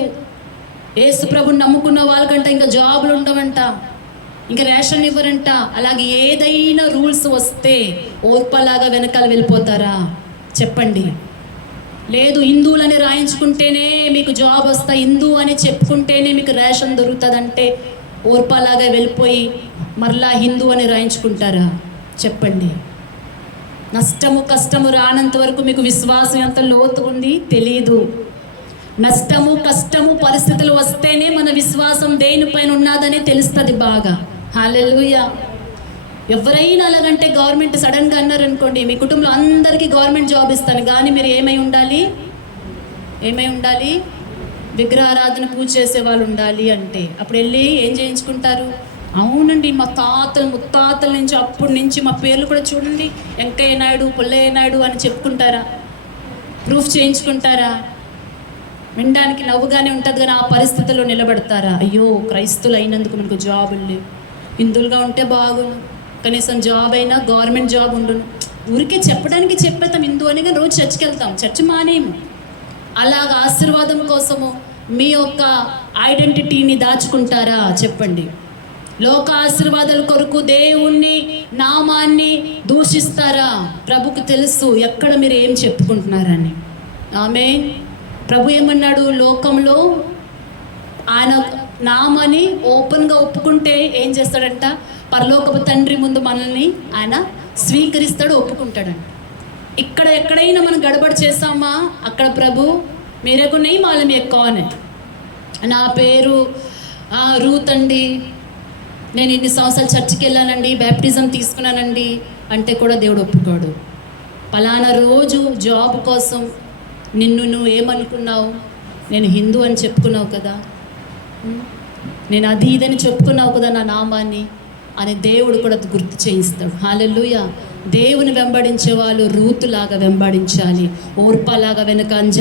యేసు ప్రభుని నమ్ముకున్న వాళ్ళకంటే ఇంకా జాబులు ఉండవంట, ఇంకా రేషన్ ఇవ్వరంట. అలాగే ఏదైనా రూల్స్ వస్తే ఓర్పలాగా వెనకాల వెళ్ళిపోతారా? చెప్పండి. లేదు, హిందువులని రాయించుకుంటేనే మీకు జాబ్ వస్తాయి, హిందూ అని చెప్పుకుంటేనే మీకు రేషన్ దొరుకుతుందంటే ఓర్పలాగా వెళ్ళిపోయి మరలా హిందూ అని రాయించుకుంటారా? చెప్పండి. నష్టము కష్టము రానంత వరకు మీకు విశ్వాసం ఎంత లోతు ఉంది తెలియదు. నష్టము కష్టము పరిస్థితులు వస్తేనే మన విశ్వాసం దేనిపైన ఉన్నదని తెలుస్తుంది బాగా. హల్లెలూయా. ఎవరైనా అలాగంటే గవర్నమెంట్ సడన్గా అన్నారనుకోండి, మీ కుటుంబంలో అందరికీ గవర్నమెంట్ జాబ్ ఇస్తాను, కానీ మీరు ఏమై ఉండాలి? విగ్రహారాధన పూజ చేసే వాళ్ళు ఉండాలి అంటే అప్పుడు వెళ్ళి ఏం చేయించుకుంటారు? అవునండి, మా తాతలు ముత్తాతల నుంచి అప్పటి నుంచి మా పేర్లు కూడా చూడండి, వెంకయ్య నాయుడు, పుల్లయ్య నాయుడు అని చెప్పుకుంటారా? ప్రూఫ్ చేయించుకుంటారా? వినడానికి నవ్వుగానే ఉంటుంది, కానీ ఆ పరిస్థితుల్లో నిలబడతారా? అయ్యో క్రైస్తులు అయినందుకు మనకు జాబులు లేవు, హిందువులుగా ఉంటే బాగుండు, కనీసం జాబ్ అయినా గవర్నమెంట్ జాబ్ ఉండును. ఊరికే చెప్పడానికి చెప్పేస్తాం హిందూ అని, కానీ రోజు చర్చికి వెళ్తాం, చర్చ్ మానేము. అలాగ ఆశీర్వాదం కోసము మీ యొక్క ఐడెంటిటీని దాచుకుంటారా? చెప్పండి. లోక ఆశీర్వాదాల కొరకు దేవుణ్ణి నామాన్ని దూషిస్తారా? ప్రభుకు తెలుసు ఎక్కడ మీరు ఏం చెప్పుకుంటున్నారని. ఆమేన్. ప్రభు ఏమన్నాడు? లోకంలో ఆయన నామని ఓపెన్గా ఒప్పుకుంటే ఏం చేస్తాడంట? పరలోకపు తండ్రి ముందు మనల్ని ఆయన స్వీకరిస్తాడు, ఒప్పుకుంటాడంట. ఇక్కడ ఎక్కడైనా మనం గడబడి చేస్తామా? అక్కడ ప్రభు మీరేకు నెయ్యి మాలం ఎక్కువ అని, నా పేరు రూత్ అండి, నేను ఇన్ని సంవత్సరాలు చర్చికి వెళ్ళానండి, బ్యాప్టిజం తీసుకున్నానండి అంటే కూడా దేవుడు ఒప్పుకోడు. పలానా రోజు జాబ్ కోసం నిన్ను నువ్వు ఏమనుకున్నావు? నేను హిందూ అని చెప్పుకున్నావు కదా, నేను అది ఇదని చెప్పుకున్నావు కదా నా నామాన్ని అని దేవుడు కూడా గుర్తు చేయిస్తాడు. హల్లెలూయా. దేవుని వెంబడించే వాళ్ళు రూతులాగా వెంబడించాలి, ఓర్పలాగా వెనకంజ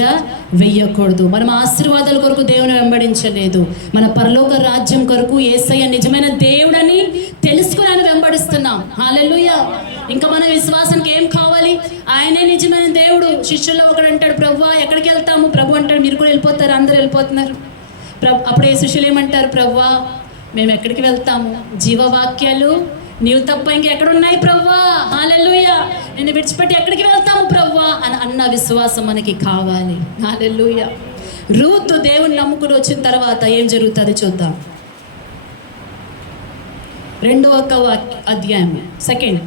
వెయ్యకూడదు. మనం ఆశీర్వాదాల కొరకు దేవుని వెంబడించలేదు, మన పరలోక రాజ్యం కొరకు యేసయ్య నిజమైన దేవుడని తెలుసుకుని ఆయన వెంబడిస్తున్నాం. హల్లెలూయా. ఇంకా మన విశ్వాసానికి ఏం కావాలి? ఆయనే నిజమైన దేవుడు. శిష్యుల్లో ఒకడు అంటాడు, ప్రభువా ఎక్కడికి వెళ్తాము? ప్రభు అంటాడు, మీరు కూడా వెళ్ళిపోతారు, అందరూ వెళ్ళిపోతున్నారు. అప్పుడు ఏ శిష్యులు ఏమంటారు? ప్రభువా మేము ఎక్కడికి వెళ్తాము? జీవవాక్యాలు నీవు తప్ప ఇంకెక్కడున్నాయి ప్రభువా? హల్లెలూయా. నేను విడిచిపెట్టి ఎక్కడికి వెళ్తాము ప్రభువా అని అన్న విశ్వాసం మనకి కావాలి. హల్లెలూయా. రూతు దేవుని నమ్ముకుని వచ్చిన తర్వాత ఏం జరుగుతుంది చూద్దాం. 2వ अध्याय में 2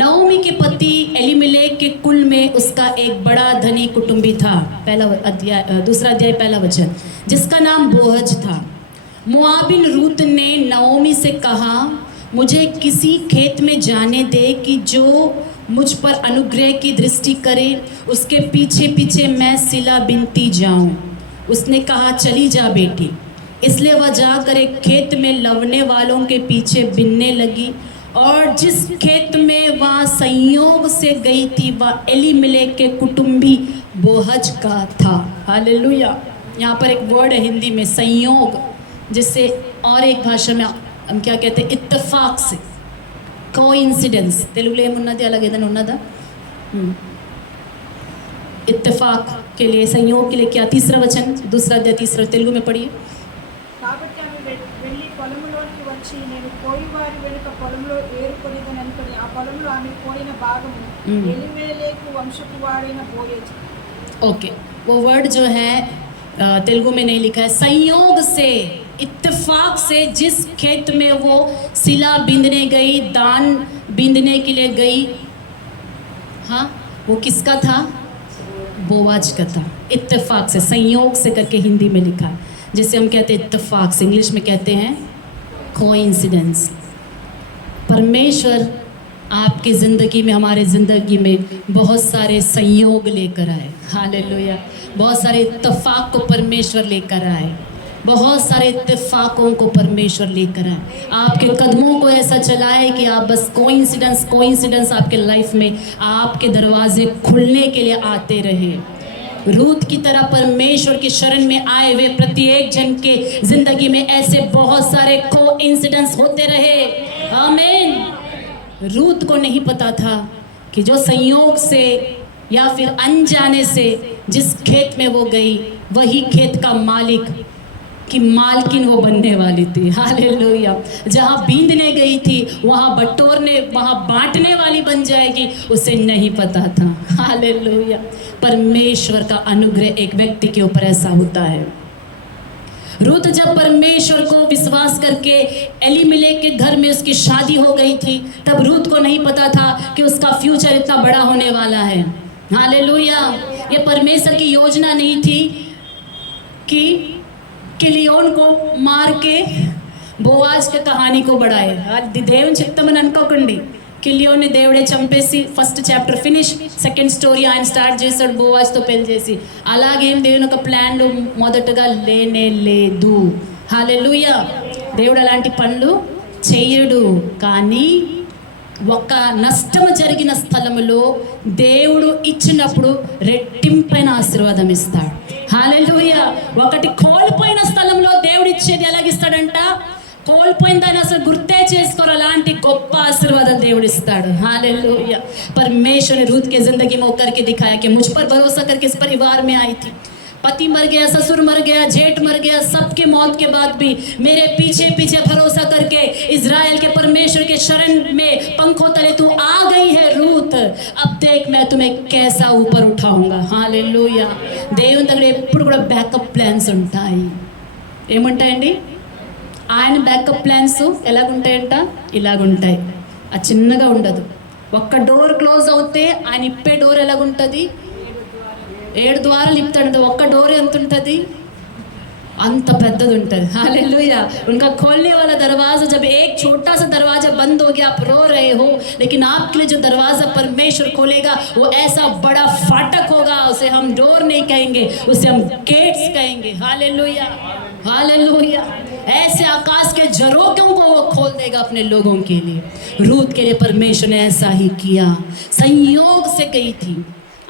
नओमी के पति एलीमेलेक के कुल में उसका एक बड़ा धनी कुटुंबी था। 2 अध्याय 1 वचन, जिसका नाम बोअज था। मोआबिन रूत ने नओमी से कहा, मुझे किसी खेत में जाने दे कि जो मुझ पर अनुग्रह की दृष्टि करे, उसके पीछे पीछे मैं सिला बिनती जाऊं। उसने कहा, चली जा बेटी। इसलिए वह जाकर एक खेत में लवने वालों के पीछे बिनने लगी, और जिस खेत में वह संयोग से गई थी वह एलीमेलेक के कुटुंबी बोहज का था। हालेलुया। यहाँ पर एक वर्ड है हिंदी में संयोग, जिससे और एक भाषा में हम क्या कहते हैं, इत्तेफाक से, కోఇన్సిడెన్స్। తెలుగులో ఏమున్నది, అలాగే ఏదైనా ఉన్నదా? इत्तेफाक के लिए, संयोग के लिए क्या? तीसरा वचन, दूसरा अध्याय तीसरा, तेलुगु में पढ़िए। కాబట్టి ఆమె వెళ్ళి పొలంలోకి వచ్చి, నేను కోయివారి వెనుక పొలంలో ఏరుకొనిదని అనుకుని ఆ పొలంలో ఆమె పోయిన భాగము ఎలీమెలెకు వంశపు వాడైన బోయజు। ओके, वो वर्ड जो है तेलुगु में नहीं लिखा है। संयोग से, इत्तेफाक से जिस खेत में वो सिला बींदने गई, दान बींदने के लिए गई, हाँ, वो किसका था? बोआज का था। इत्तेफाक से, संयोग से करके हिंदी में लिखा है, जिसे हम कहते हैं इत्तेफाक से, इंग्लिश में कहते हैं कोइंसिडेंस। परमेश्वर आपकी ज़िंदगी में, हमारे ज़िंदगी में बहुत सारे संयोग लेकर आए। हालेलुया। बहुत सारे इत्तेफाक को परमेश्वर लेकर आए, बहुत सारे इत्तेफाकों को परमेश्वर लेकर आए। आपके कदमों को ऐसा चलाए कि आप बस कोइंसिडेंस आपके लाइफ में आपके दरवाजे खुलने के लिए आते रहे। रूत की तरह परमेश्वर की शरण में आए हुए प्रत्येक जन के जिंदगी में ऐसे बहुत सारे कोइंसिडेंस होते रहे। आमीन। रूत को नहीं पता था कि जो संयोग से या फिर अनजाने से जिस खेत में वो गई, वही खेत का मालिक की मालकिन वो बनने वाली थी। हालेलुया। जहाँ बींदने गई थी वहाँ बटोरने, वहाँ बांटने वाली बन जाएगी, उसे नहीं पता था। हालेलुया। परमेश्वर का अनुग्रह एक व्यक्ति के ऊपर ऐसा होता है। रूत जब परमेश्वर को विश्वास करके एलीमेलेक के घर में उसकी शादी हो गई थी, तब रूत को नहीं पता था कि उसका फ्यूचर इतना बड़ा होने वाला है। हालेलुया। ये परमेश्वर की योजना नहीं थी कि కిలియోన్ को मार के బోవాజ్ के कहानी को बढ़ाए। అది దేవుని చిత్తమని అనుకోకండి। కిలియోన్ని దేవుడే చంపేసి first chapter finish, second story ఆయన స్టార్ట్ చేశాడు బోవాజ్తో పెళ్లి చేసి। అలాగేం దేవుని ఒక ప్లాన్ మొదటగా లేనే లేదు। హల్లెలూయా। దేవుడు అలాంటి పనులు చేయడు। కానీ ఒక నష్టం జరిగిన స్థలములో దేవుడు ఇచ్చినప్పుడు రెట్టింపైన ఆశీర్వాదం ఇస్తాడు। హల్లెలూయా। ఒకటి కోల్పోయిన స్థలంలో దేవుడు ఇచ్చేది ఎలాగిస్తాడంట? కోల్పోయిన దాన్ని అసలు గుర్తే చేసుకోరు, అలాంటి గొప్ప ఆశీర్వాదం దేవుడు ఇస్తాడు। हालेलुया। परमेश्वर ने रूत के जिंदगी में करके दिखाया कि मुझ पर भरोसा करके इस परिवार में आई थी। पति मर गया, ससुर मर गया, जेठ मर गया, सबकी मौत के बाद भी मेरे पीछे पीछे भरोसा करके इज़राइल के परमेश्वर के शरण में पंखों तले तू आ गई है रूत। अब देख मैं तुम्हें कैसा ऊपर उठाऊंगा। हालेलुया। దేవుని దగ్గర ఎప్పుడు కూడా బ్యాకప్ ప్లాన్స్ ఉంటాయి। ఏముంటాయండి? ఆయన బ్యాకప్ ప్లాన్స్ ఎలాగుంటాయంట? ఇలాగుంటాయి। ఆ చిన్నగా ఉండదు। ఒక్క డోర్ క్లోజ్ అవుతే ఆయన ఇప్పే డోర్ ఎలాగుంటుంది? 7 ద్వారాలు ఇప్పుతాడు। ఒక్క డోర్ ఎంత ఉంటుంది? अंत पेद्दद ఉంటుంది। हालेलुया। उनका खोलने वाला दरवाज़ा, जब एक छोटा सा दरवाज़ा बंद हो गया, आप रो रहे हो, लेकिन आपके लिए जो दरवाज़ा परमेश्वर खोलेगा वो ऐसा बड़ा फाटक होगा, उसे हम डोर नहीं कहेंगे, उसे हम गेट्स कहेंगे। हालेलुया। हालेलुया। ऐसे आकाश के झरोखों को वो खोल देगा अपने लोगों के लिए। रूत के लिए परमेश्वर ने ऐसा ही किया। संयोग से गई थी,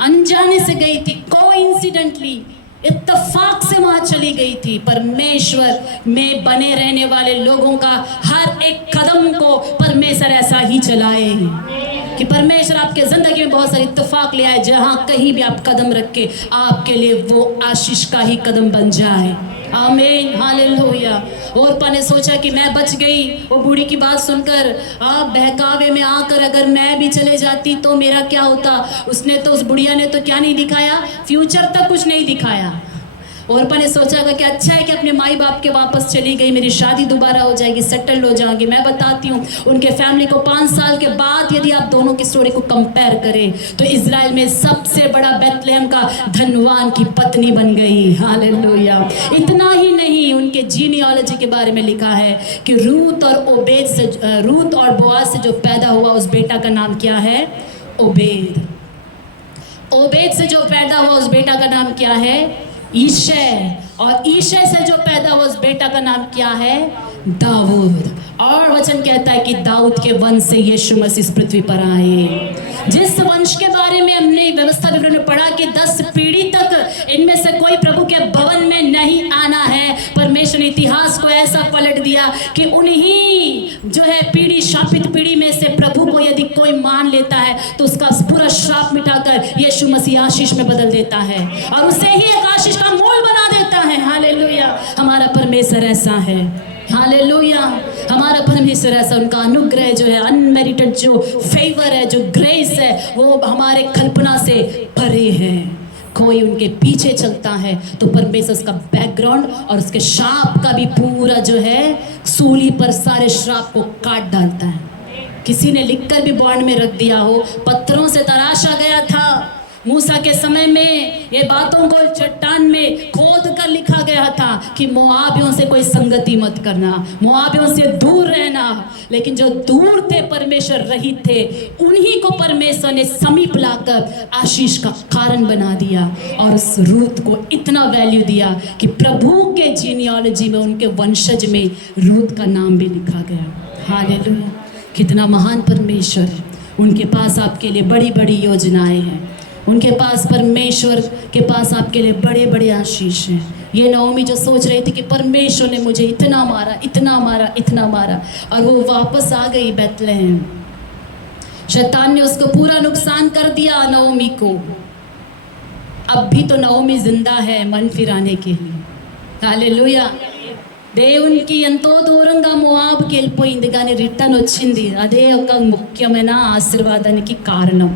अनजाने से गई थी, कोइंसिडेंटली, इत्तेफाक से वहाँ चली गई थी। परमेश्वर में बने रहने वाले लोगों का हर एक कदम को परमेश्वर ऐसा ही चलाए कि परमेश्वर आपके ज़िंदगी में बहुत सारे इत्तेफाक ले आए, जहाँ कहीं भी आप कदम रख के आपके लिए वो आशीष का ही कदम बन जाए। आमीन। हालेलुया। ओरपा ने सोचा कि मैं बच गई, वो बूढ़ी की बात सुनकर आप बहकावे में आकर अगर मैं भी चले जाती तो मेरा क्या होता। उसने तो, उस बुढ़िया ने तो क्या नहीं दिखाया? फ्यूचर तक कुछ नहीं दिखाया। ओरपा ने सोचा कि अच्छा है कि अपने माई बाप के वापस चली गई, मेरी शादी दोबारा हो जाएगी, सेटल्ड हो जाएंगी। मैं बताती हूँ उनके फैमिली को 5 साल के बाद यदि आप दोनों की स्टोरी को कंपेयर करें तो इज़राइल में सबसे बड़ा बेथलेहम का धनवान की पत्नी बन गई। हालेलुया। इतना ही नहीं, उनके जीनियोलॉजी के बारे में लिखा है कि रूत और बोआज से जो पैदा हुआ उस बेटा का नाम क्या है? ओबेद। ओबेद से जो पैदा हुआ उस बेटा का नाम क्या है? ईशै। और ईशै से जो पैदा हुआ उस बेटा का नाम क्या है? दाऊद। और वचन कहता है कि दाऊद के वंश से यीशु मसीह इस पृथ्वी पर आए। जिस वंश के बारे में हमने व्यवस्था विवरण में पढ़ा कि 10 पीढ़ी तक इनमें से कोई प्रभु के भवन में नहीं आना है, परमेश्वर ने इतिहास को ऐसा पलट दिया कि उन्हीं जो है पीढ़ी, शापित पीढ़ी में से प्रभु को यदि कोई मान लेता है तो उसका पूरा श्राप मिटाकर यीशु मसीह आशीष में बदल देता है और उसे ही एक आशीष का मूल बना देता है। हालेलुया। हमारा परमेश्वर ऐसा है। हालेलुया। हमारा परमेश्वर ऐसा, उनका अनुग्रह जो है, अनमेरिटेड जो फेवर है, जो ग्रेस है, वो हमारे कल्पना से परे है। कोई उनके पीछे चलता है तो परमेश्वर उसका बैकग्राउंड और उसके श्राप का भी पूरा जो है सूली पर सारे श्राप को काट डालता है। किसी ने लिखकर भी बॉन्ड में रख दिया हो, पत्थरों से तराशा गया था मूसा के समय में, ये बातों को चट्टान में खोद कर लिखा गया था कि मोआबियों से कोई संगति मत करना, मोआबियों से दूर रहना। लेकिन जो दूर थे परमेश्वर रहित थे, उन्हीं को परमेश्वर ने समीप लाकर आशीष का कारण बना दिया और उस रूत को इतना वैल्यू दिया कि प्रभु के जीनियोलॉजी में, उनके वंशज में रूत का नाम भी लिखा गया। हालेलुया। कितना महान परमेश्वर है। उनके पास आपके लिए बड़ी बड़ी योजनाएं हैं। उनके पास, परमेश्वर के पास आपके लिए बड़े बड़े आशीष हैं। ये नओमी जो सोच रही थी कि परमेश्वर ने मुझे इतना मारा, इतना मारा, इतना मारा, और वो वापस आ गई बैतलहम। शैतान ने उसको पूरा नुकसान कर दिया नओमी को। अब भी तो नओमी जिंदा है मन फिराने के लिए। हालेलुया। దేవునికి ఎంతో దూరంగా మోవాబుకి వెళ్ళిపోయింది, కానీ రిటర్న్ వచ్చింది. అదే ఒక ముఖ్యమైన ఆశీర్వాదానికి కారణం.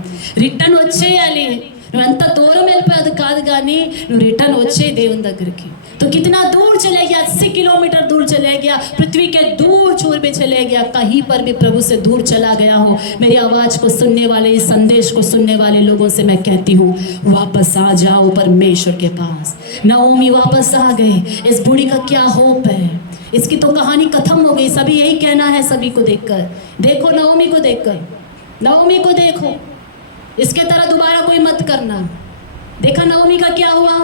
రిటర్న్ వచ్చేయాలి. నువ్వు ఎంత దూరం వెళ్ళిపోయేది కాదు, కానీ నువ్వు రిటర్న్ వచ్చే దేవుని దగ్గరికి. तो कितना दूर चले गया, 80 किलोमीटर दूर चले गया, पृथ्वी के दूर छोर पे चले गया, कहीं पर भी प्रभु से दूर चला गया हो, मेरी आवाज़ को सुनने वाले, इस संदेश को सुनने वाले लोगों से मैं कहती हूँ, वापस आ जाओ परमेश्वर के पास। नओमी वापस आ गए। इस बूढ़ी का क्या होप है? इसकी तो कहानी खत्म हो गई। सभी यही कहना है सभी को देखकर, देखो नओमी को देखकर, नओमी को देखो, इसके तरह दोबारा कोई मत करना। देखा नओमी का क्या हुआ?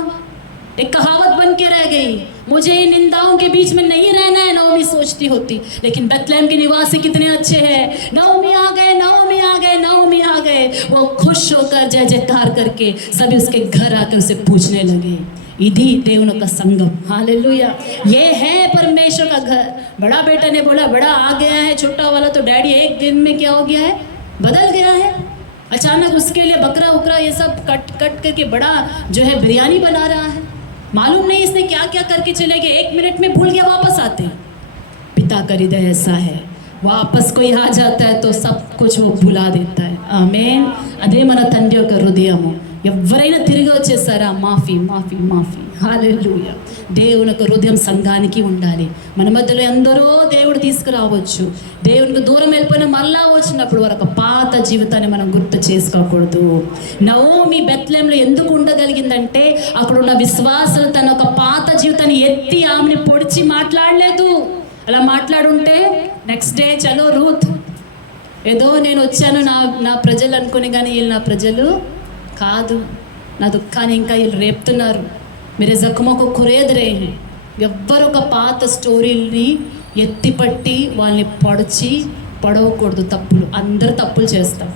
एक कहावत बन के रह गई। मुझे इन निंदाओं के बीच में नहीं रहना है, नओमी सोचती होती। लेकिन बेतलेहम के निवासी कितने अच्छे हैं। नओमी आ गए, नओमी आ गए, नओमी आ गए। वो खुश होकर जय जयकार करके सभी उसके घर आकर उसे पूछने लगे। इधी దేవుని का संगम। हालेलुया। ये है परमेश्वर का घर। बड़ा बेटा ने बोला बड़ा आ गया है, छोटा वाला तो डैडी एक दिन में क्या हो गया है, बदल गया है। अचानक उसके लिए बकरा उकरा ये सब कट करके बड़ा जो है बिरयानी बना रहा है। मालूम नहीं इसने क्या क्या करके चले गए, 1 मिनट में भूल गया, वापस आते। पिता का हृदय ऐसा है, वापस कोई आ जाता है तो सब कुछ वो भुला देता है। आमीन। అదే మన తండ్రి యొక్క హృదయము। ఎవరైనా తిరిగి వచ్చేసారా, మాఫీ మాఫీ మాఫీ। హల్లెలూయా। దేవుని యొక్క హృదయం సంఘానికి ఉండాలి. మన మధ్యలో ఎందరో దేవుడు తీసుకురావచ్చు. దేవునికి దూరం వెళ్ళిపోయిన మళ్ళా వచ్చినప్పుడు వారి పాత జీవితాన్ని మనం గుర్తు చేసుకోకూడదు. నవోమి బెత్లెహేంలో ఎందుకు ఉండగలిగిందంటే అక్కడ ఉన్న విశ్వాసులు తన ఒక పాత జీవితాన్ని ఎత్తి ఆమెని పొడిచి మాట్లాడలేదు. అలా మాట్లాడుంటే నెక్స్ట్ డే చలో రూత్, ఏదో నేను వచ్చాను నా ప్రజలు అనుకుని, కానీ వీళ్ళు నా ప్రజలు కాదు, నా దుఃఖాన్ని ఇంకా వీళ్ళు రేపుతున్నారు, మీరే జఖ్మకు ఖురేద్ రే హే. ఎవ్వరు ఒక పాత స్టోరీని ఎత్తిపట్టి వాళ్ళని పడవకూడదు. తప్పులు, అందరు తప్పులు చేస్తాం.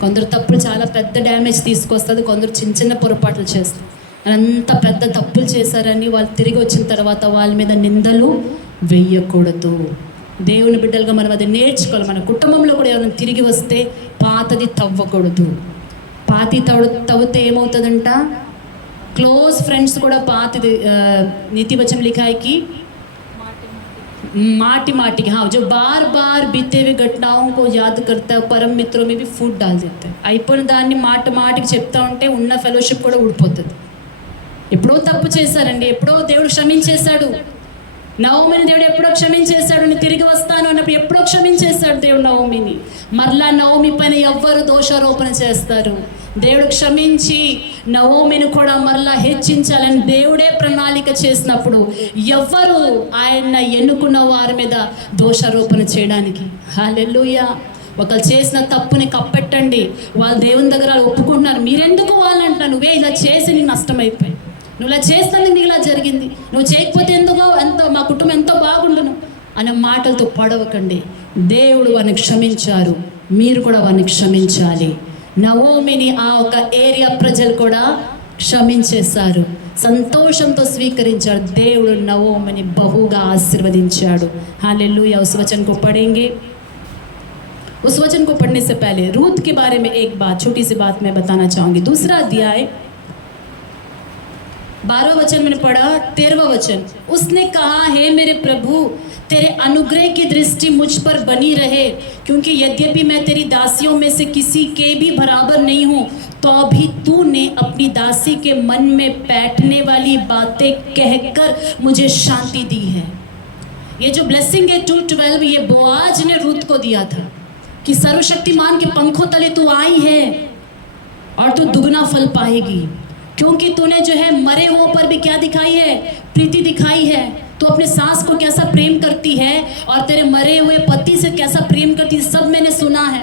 కొందరు తప్పులు చాలా పెద్ద డ్యామేజ్ తీసుకొస్తుంది, కొందరు చిన్న చిన్న పొరపాట్లు చేస్తారు. అంత పెద్ద తప్పులు చేశారని వాళ్ళు తిరిగి వచ్చిన తర్వాత వాళ్ళ మీద నిందలు వెయ్యకూడదు. దేవుని బిడ్డలుగా మనం అది నేర్చుకోవాలి. మన కుటుంబంలో కూడా ఎవరైనా తిరిగి వస్తే పాతది తవ్వకూడదు. పాతి తవ్వితే ఏమవుతుందంట, क्लोज फ्रेंड्स కూడా పాతది नीति वचन लिखा है कि माटी माटी, हाँ, जो बार बार बीते हुए घटनाओं को याद करता है, परम मित्रों में भी फूट डाल देता है. అయిపోయిన దాన్ని మాటికి చెప్తా ఉంటే ఉన్న ఫెలోషిప్ కూడా ఊడిపోతుంది. ఎప్పుడో తప్పు చేశారండి, ఎప్పుడో దేవుడు క్షమించేశాడు. నవోమిని దేవుడు ఎప్పుడో క్షమించేశాడు. నేను తిరిగి వస్తాను అన్నప్పుడు ఎప్పుడో క్షమించేశాడు దేవుడు నవోమిని. మరలా నవోమి పైన ఎవ్వరు దోషారోపణ చేస్తారు? దేవుడు క్షమించి నవోమిని కూడా మరలా హెచ్చించాలని దేవుడే ప్రణాళిక చేసినప్పుడు ఎవ్వరు ఆయన ఎన్నుకున్న వారి మీద దోషారోపణ చేయడానికి? హల్లెలూయా. ఒకళ్ళు చేసిన తప్పుని కప్పెట్టండి. వాళ్ళు దేవుని దగ్గర ఒప్పుకుంటున్నారు. మీరెందుకు వాళ్ళంట నువ్వే ఇలా చేసి నీకు నష్టమైపోయి, నువ్వు ఇలా చేస్తాను నీకు ఇలా జరిగింది, నువ్వు చేయకపోతే ఎంతో మా కుటుంబం ఎంతో బాగుండును అనే మాటలతో పడవకండి. దేవుడు వారిని క్షమించారు, మీరు కూడా వారిని క్షమించాలి. నవోమిని ఆ ఒక ఏరియా ప్రజలు కూడా క్షమించేశారు, సంతోషంతో స్వీకరించాడు. దేవుడు నవోమిని బహుగా ఆశీర్వదించాడు. हालेलुया। उस वचन को पढ़ेंगे। उस वचन को पढ़ने से पहले रूत के बारे में एक बात, छोटी सी बात मैं बताना चाहूँगी। दूसरा अध्याय 12 वचन मैंने पढ़ा, 13वां वचन, उसने कहा हे मेरे प्रभु तेरे अनुग्रह की दृष्टि मुझ पर बनी रहे, क्योंकि यद्यपि मैं तेरी दासियों में से किसी के भी बराबर नहीं हूँ, तो भी तूने अपनी दासी के मन में बैठने वाली बातें कहकर मुझे शांति दी है। ये जो ब्लेसिंग है 2:12 ये बोआज ने रूत को दिया था कि सर्वशक्तिमान के पंखों तले तू आई है और तू दुगना फल पाएगी, क्योंकि तूने जो है मरे हुओं पर भी क्या दिखाई है, प्रीति दिखाई है। तो अपने सास को कैसा प्रेम करती है और तेरे मरे हुए पति से कैसा प्रेम करती है, सब मैंने सुना है।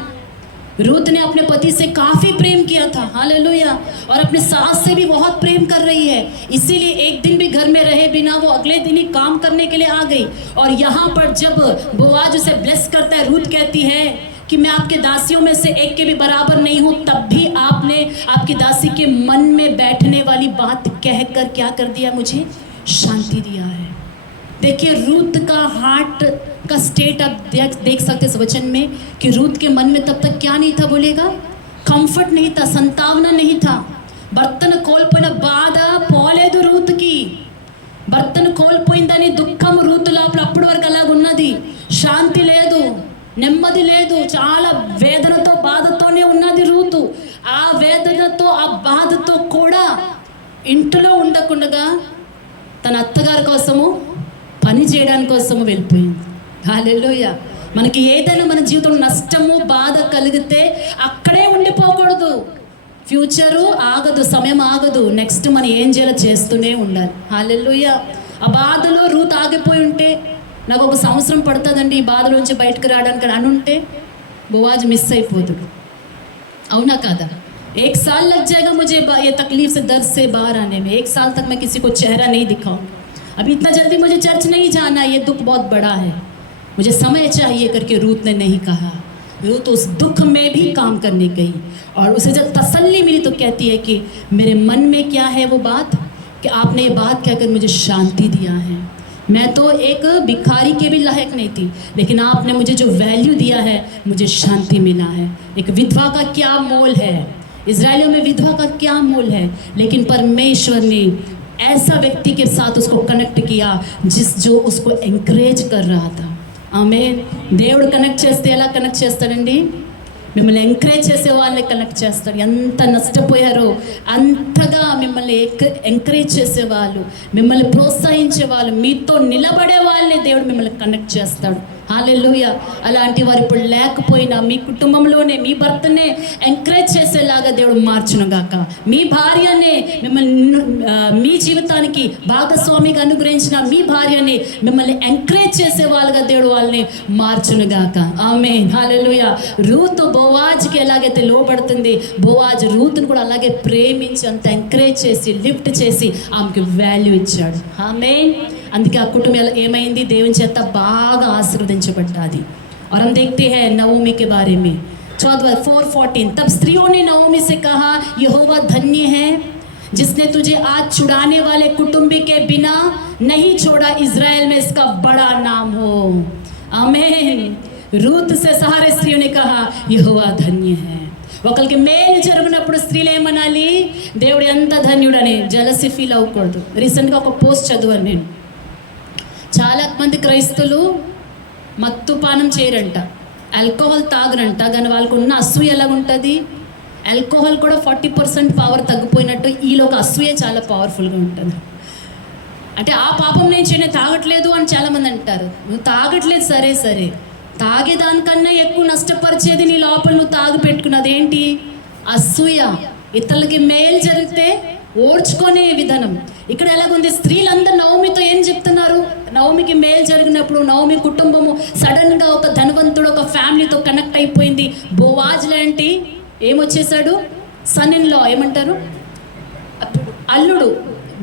रूत ने अपने पति से काफ़ी प्रेम किया था, हालेलुया, और अपने सास से भी बहुत प्रेम कर रही है। इसीलिए एक दिन भी घर में रहे बिना वो अगले दिन ही काम करने के लिए आ गई। और यहाँ पर जब बोआज उसे ब्लेस करता है, रूत कहती है कि मैं आपके दासियों में से एक के भी बराबर नहीं हूँ, तब भी आपने आपकी दासी के मन में बैठने वाली बात कहकर क्या कर दिया, मुझे शांति दिया है। देखिए रूत का हार्ट का स्टेट आप देख सकते इस वचन में कि रूत के मन में तब तक क्या नहीं था, बोलेगा, कंफर्ट नहीं था, संतावना नहीं था। భర్తను కోల్పోయిన బాధ పోలేదు రూత్కి. భర్తను కోల్పోయిందని దుఃఖం రూతు లోపల అప్పటి వరకు అలాగున్నది. శాంతి లేదు, నెమ్మది లేదు, చాలా వేదనతో బాధతోనే ఉన్నది రూతు. ఆ వేదనతో ఆ బాధతో కూడా ఇంట్లో ఉండకుండా తన అత్తగారి కోసము పని చేయడానికి కోసము వెళ్ళిపోయింది. హల్లెలూయా. మనకి ఏదైనా మన జీవితంలో నష్టము బాధ కలిగితే అక్కడే ఉండిపోకూడదు. ఫ్యూచరు ఆగదు, సమయం ఆగదు, నెక్స్ట్ మనం ఏం చేయాలో చేస్తూనే ఉండాలి. హల్లెలూయా. ఆ బాధలో రూత్ ఆగిపోయి ఉంటే నాకు 1 సంవత్సరం పడుతుందండి ఈ బాధ నుంచి బయటకు రావడానికి అని ఉంటే బోआज మిస్ అయిపోతాడు. అవునా కాదా? 1 साल लग जाएगा मुझे ये तकलीफ से, दर्द से बाहर आने में। 1 साल तक मैं किसी को चेहरा नहीं दिखाऊंगी, अभी इतना जल्दी मुझे चर्च नहीं जाना, ये दुख बहुत बड़ा है, मुझे समय चाहिए करके रूत ने नहीं कहा। रूत उस दुख में भी काम करने गई और उसे जब तसल्ली मिली तो कहती है कि मेरे मन में क्या है वो बात कि आपने ये बात कहकर मुझे शांति दिया है। मैं तो एक भिखारी के भी लायक नहीं थी, लेकिन आपने मुझे जो वैल्यू दिया है मुझे शांति मिला है। एक विधवा का क्या मोल है, इजराइलियों में विधवा का क्या मोल है, लेकिन परमेश्वर ने ऐसा व्यक्ति के साथ उसको कनेक्ट किया जो उसको ఎంకరేజ్ कर रहा था। ఆమేన్। దేవుడు కనెక్ట్ చేస్తే ఎలా కనెక్ట్ చేస్తాడండి? మిమ్మల్ని ఎంకరేజ్ చేసే వాళ్ళని కనెక్ట్ చేస్తాడు. ఎంత నష్టపోయారో అంతగా మిమ్మల్ని ఎంకరేజ్ చేసేవాళ్ళు, మిమ్మల్ని ప్రోత్సహించే వాళ్ళు, మీతో నిలబడే వాళ్ళని దేవుడు మిమ్మల్ని కనెక్ట్ చేస్తాడు. హల్లెలూయా. అలాంటి వారు ఇప్పుడు లేకపోయినా మీ కుటుంబంలోనే మీ భర్తనే ఎంకరేజ్ చేసేలాగా దేవుడు మార్చును గాక. మీ భార్యనే మిమ్మల్ని మీ జీవితానికి భాగస్వామిగా అనుగ్రహించిన మీ భార్యని మిమ్మల్ని ఎంకరేజ్ చేసే వాళ్ళుగా దేవుడు వాళ్ళని మార్చును గాక. ఆమేన్. హల్లెలూయా. రూత్ బోआजకి ఎలాగైతే లోబడుతుంది, బోआज రూత్ను కూడా అలాగే ప్రేమించి అంత ఎంకరేజ్ చేసి లిఫ్ట్ చేసి ఆమెకి వాల్యూ ఇచ్చాడు. ఆమేన్. అందుకే ఆ కుటుంబం ఏమైంది, దేవుని చేత బాగా ఆశీర్వదించబడ్డాది. और हम देखते हैं नवोमी के बारे में 4:14, तब स्त्रियों ने नवोमी से कहा यहोवा धन्य है जिसने तुझे आज छुड़ाने वाले कुटुंबी के बिना नहीं छोड़ा, इज़राइल में इसका बड़ा नाम हो। आमीन। रूत से सारे स्त्रियों ने कहा यहोवा धन्य है। ఒకరికి మేలు జరిగినప్పుడు స్త్రీలు ఏమనాలి, దేవుడు ఎంత ధన్యుడని జలసి ఫీల్ అవ్వకూడదు. రీసెంట్గా ఒక పోస్ట్ చదివాను నేను. చాలా మంది క్రైస్తవులు మత్తుపానం చేయరంట, ఆల్కహాల్ తాగరంట, కానీ వాళ్ళకు ఉన్న అసూయ ఎలాగుంటుంది, ఆల్కహాల్ కూడా 40% పవర్ తగ్గిపోయినట్టు ఈలోక అసూయ చాలా పవర్ఫుల్గా ఉంటుంది. అంటే ఆ పాపం నుంచి నేను తాగట్లేదు అని చాలామంది అంటారు. నువ్వు తాగట్లేదు సరే సరే, తాగేదానికన్నా ఎక్కువ నష్టపరిచేది నీ లోపల నువ్వు తాగి పెట్టుకున్నది ఏంటి, అసూయ. ఇతరులకి మేలు జరిగితే ఓర్చుకునే విధానం. ఇక్కడ ఎలాగుంది, స్త్రీలందరూ నవమితో ఏం చెప్తున్నారు, నవమికి మేలు జరిగినప్పుడు నవమి కుటుంబము సడన్గా ఒక ధనవంతుడు ఒక ఫ్యామిలీతో కనెక్ట్ అయిపోయింది. బోవాజ్ లాంటి ఏమొచ్చేసాడు, సన్ ఇన్ లా ఏమంటారు, అల్లుడు.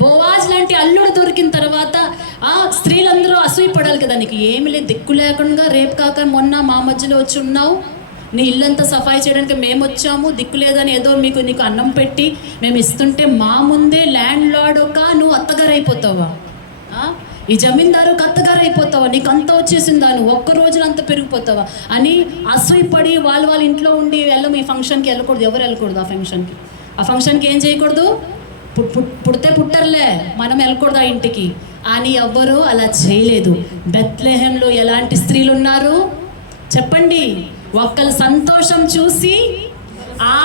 బోవాజ్ లాంటి అల్లుడు దొరికిన తర్వాత స్త్రీలందరూ అసూయపడాలి కదా, నీకు ఏమి లేదు, దిక్కు లేకుండా రేపు కాక మొన్న మా మధ్యలో వచ్చి ఉన్నావు, నీ ఇల్లంతా సఫాయి చేయడానికి మేము వచ్చాము, దిక్కు లేదని ఏదో నీకు అన్నం పెట్టి మేము ఇస్తుంటే మా ముందే ల్యాండ్ లార్డ్ నువ్వు అత్తగారు అయిపోతావా, ఈ జమీందారుకు అత్తగారు అయిపోతావా, నీకు అంత వచ్చేసిందా, నువ్వు ఒక్క రోజులో అంత పెరిగిపోతావా అని అసూయపడి వాళ్ళ ఇంట్లో ఉండి ఈ ఫంక్షన్కి వెళ్ళకూడదు. ఎవరు వెళ్ళకూడదు ఆ ఫంక్షన్కి ఏం చేయకూడదు, పుడితే పుట్టర్లే మనం వెళ్ళకూడదు ఆ ఇంటికి అని ఎవ్వరూ అలా చేయలేదు. బెత్లెహేంలో ఎలాంటి స్త్రీలు ఉన్నారు చెప్పండి, ఒక్కళ్ళ సంతోషం చూసి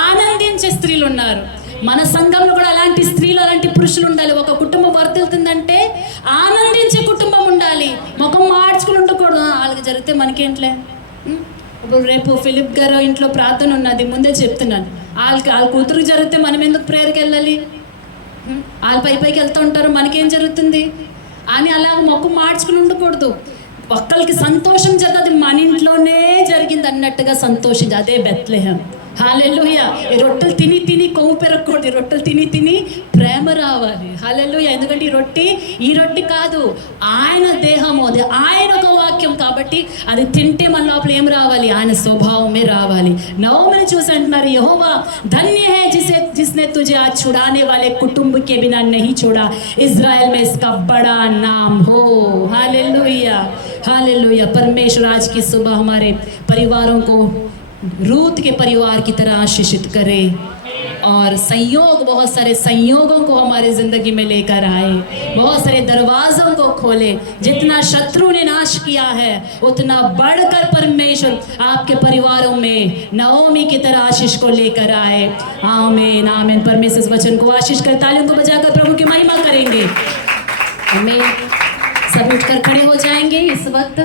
ఆనందించే స్త్రీలు ఉన్నారు. మన సంఘంలో కూడా అలాంటి స్త్రీలు అలాంటి పురుషులు ఉండాలి. ఒక కుటుంబం వర్ధిల్లుతుందంటే ఆనందించే కుటుంబం ఉండాలి, ముఖం మార్చుకుని ఉండకూడదు. వాళ్ళకి జరిగితే మనకేంట్లే. ఇప్పుడు రేపు ఫిలిప్ గారు ఇంట్లో ప్రార్థన ఉన్నది, ముందే చెప్తున్నాను, వాళ్ళ కూతురు జరిగితే మనం ఎందుకు ప్రేయర్కి వెళ్ళాలి, వాళ్ళు పైకి వెళ్తూ ఉంటారు, మనకేం జరుగుతుంది అని అలా ముఖం మార్చుకుని ఉండకూడదు. ఒక్కరికి సంతోషం జరగదు, మన ఇంట్లోనే జరిగింది అన్నట్టుగా సంతోషించి, అదే బెత్లెహేం. హల్లెలూయా. ఈ రొట్టెలు తిని కొవ్వు పెరగకూడదు, ఈ రొట్టెలు తిని ప్రేమ రావాలి. హల్లెలూయా. ఎందుకంటే ఈ రొట్టె కాదు, ఆయన దేహము, అది ఆయన ఒక వాక్యం కాబట్టి అది తింటే మన లోపల ఏం రావాలి, ఆయన స్వభావమే రావాలి. నవమిని చూసి అంటున్నారు, యెహోవా ధన్య హై जिसने तुझे आज छुड़ाने वाले कुटुंब के बिना नहीं छोड़ा, इज़राइल में इसका बड़ा नाम हो। Hallelujah hallelujah. परमेश्वर आज की सुबह हमारे परिवारों को रूत के परिवार की तरह आशीषित करे और बहुत सारे संयोगों को हमारी ज़िंदगी में लेकर आए, बहुत सारे दरवाज़ों को खोले। जितना शत्रु ने नाश किया है उतना बढ़कर परमेश्वर आपके परिवारों में नवमी की तरह आशीष को लेकर आए। आमीन आमीन। परमेश्वर इस वचन को आशीष कर तालियों को बजाकर प्रभु की महिमा करेंगे। आमीन। सब उठकर खड़े हो जाएंगे इस वक्त।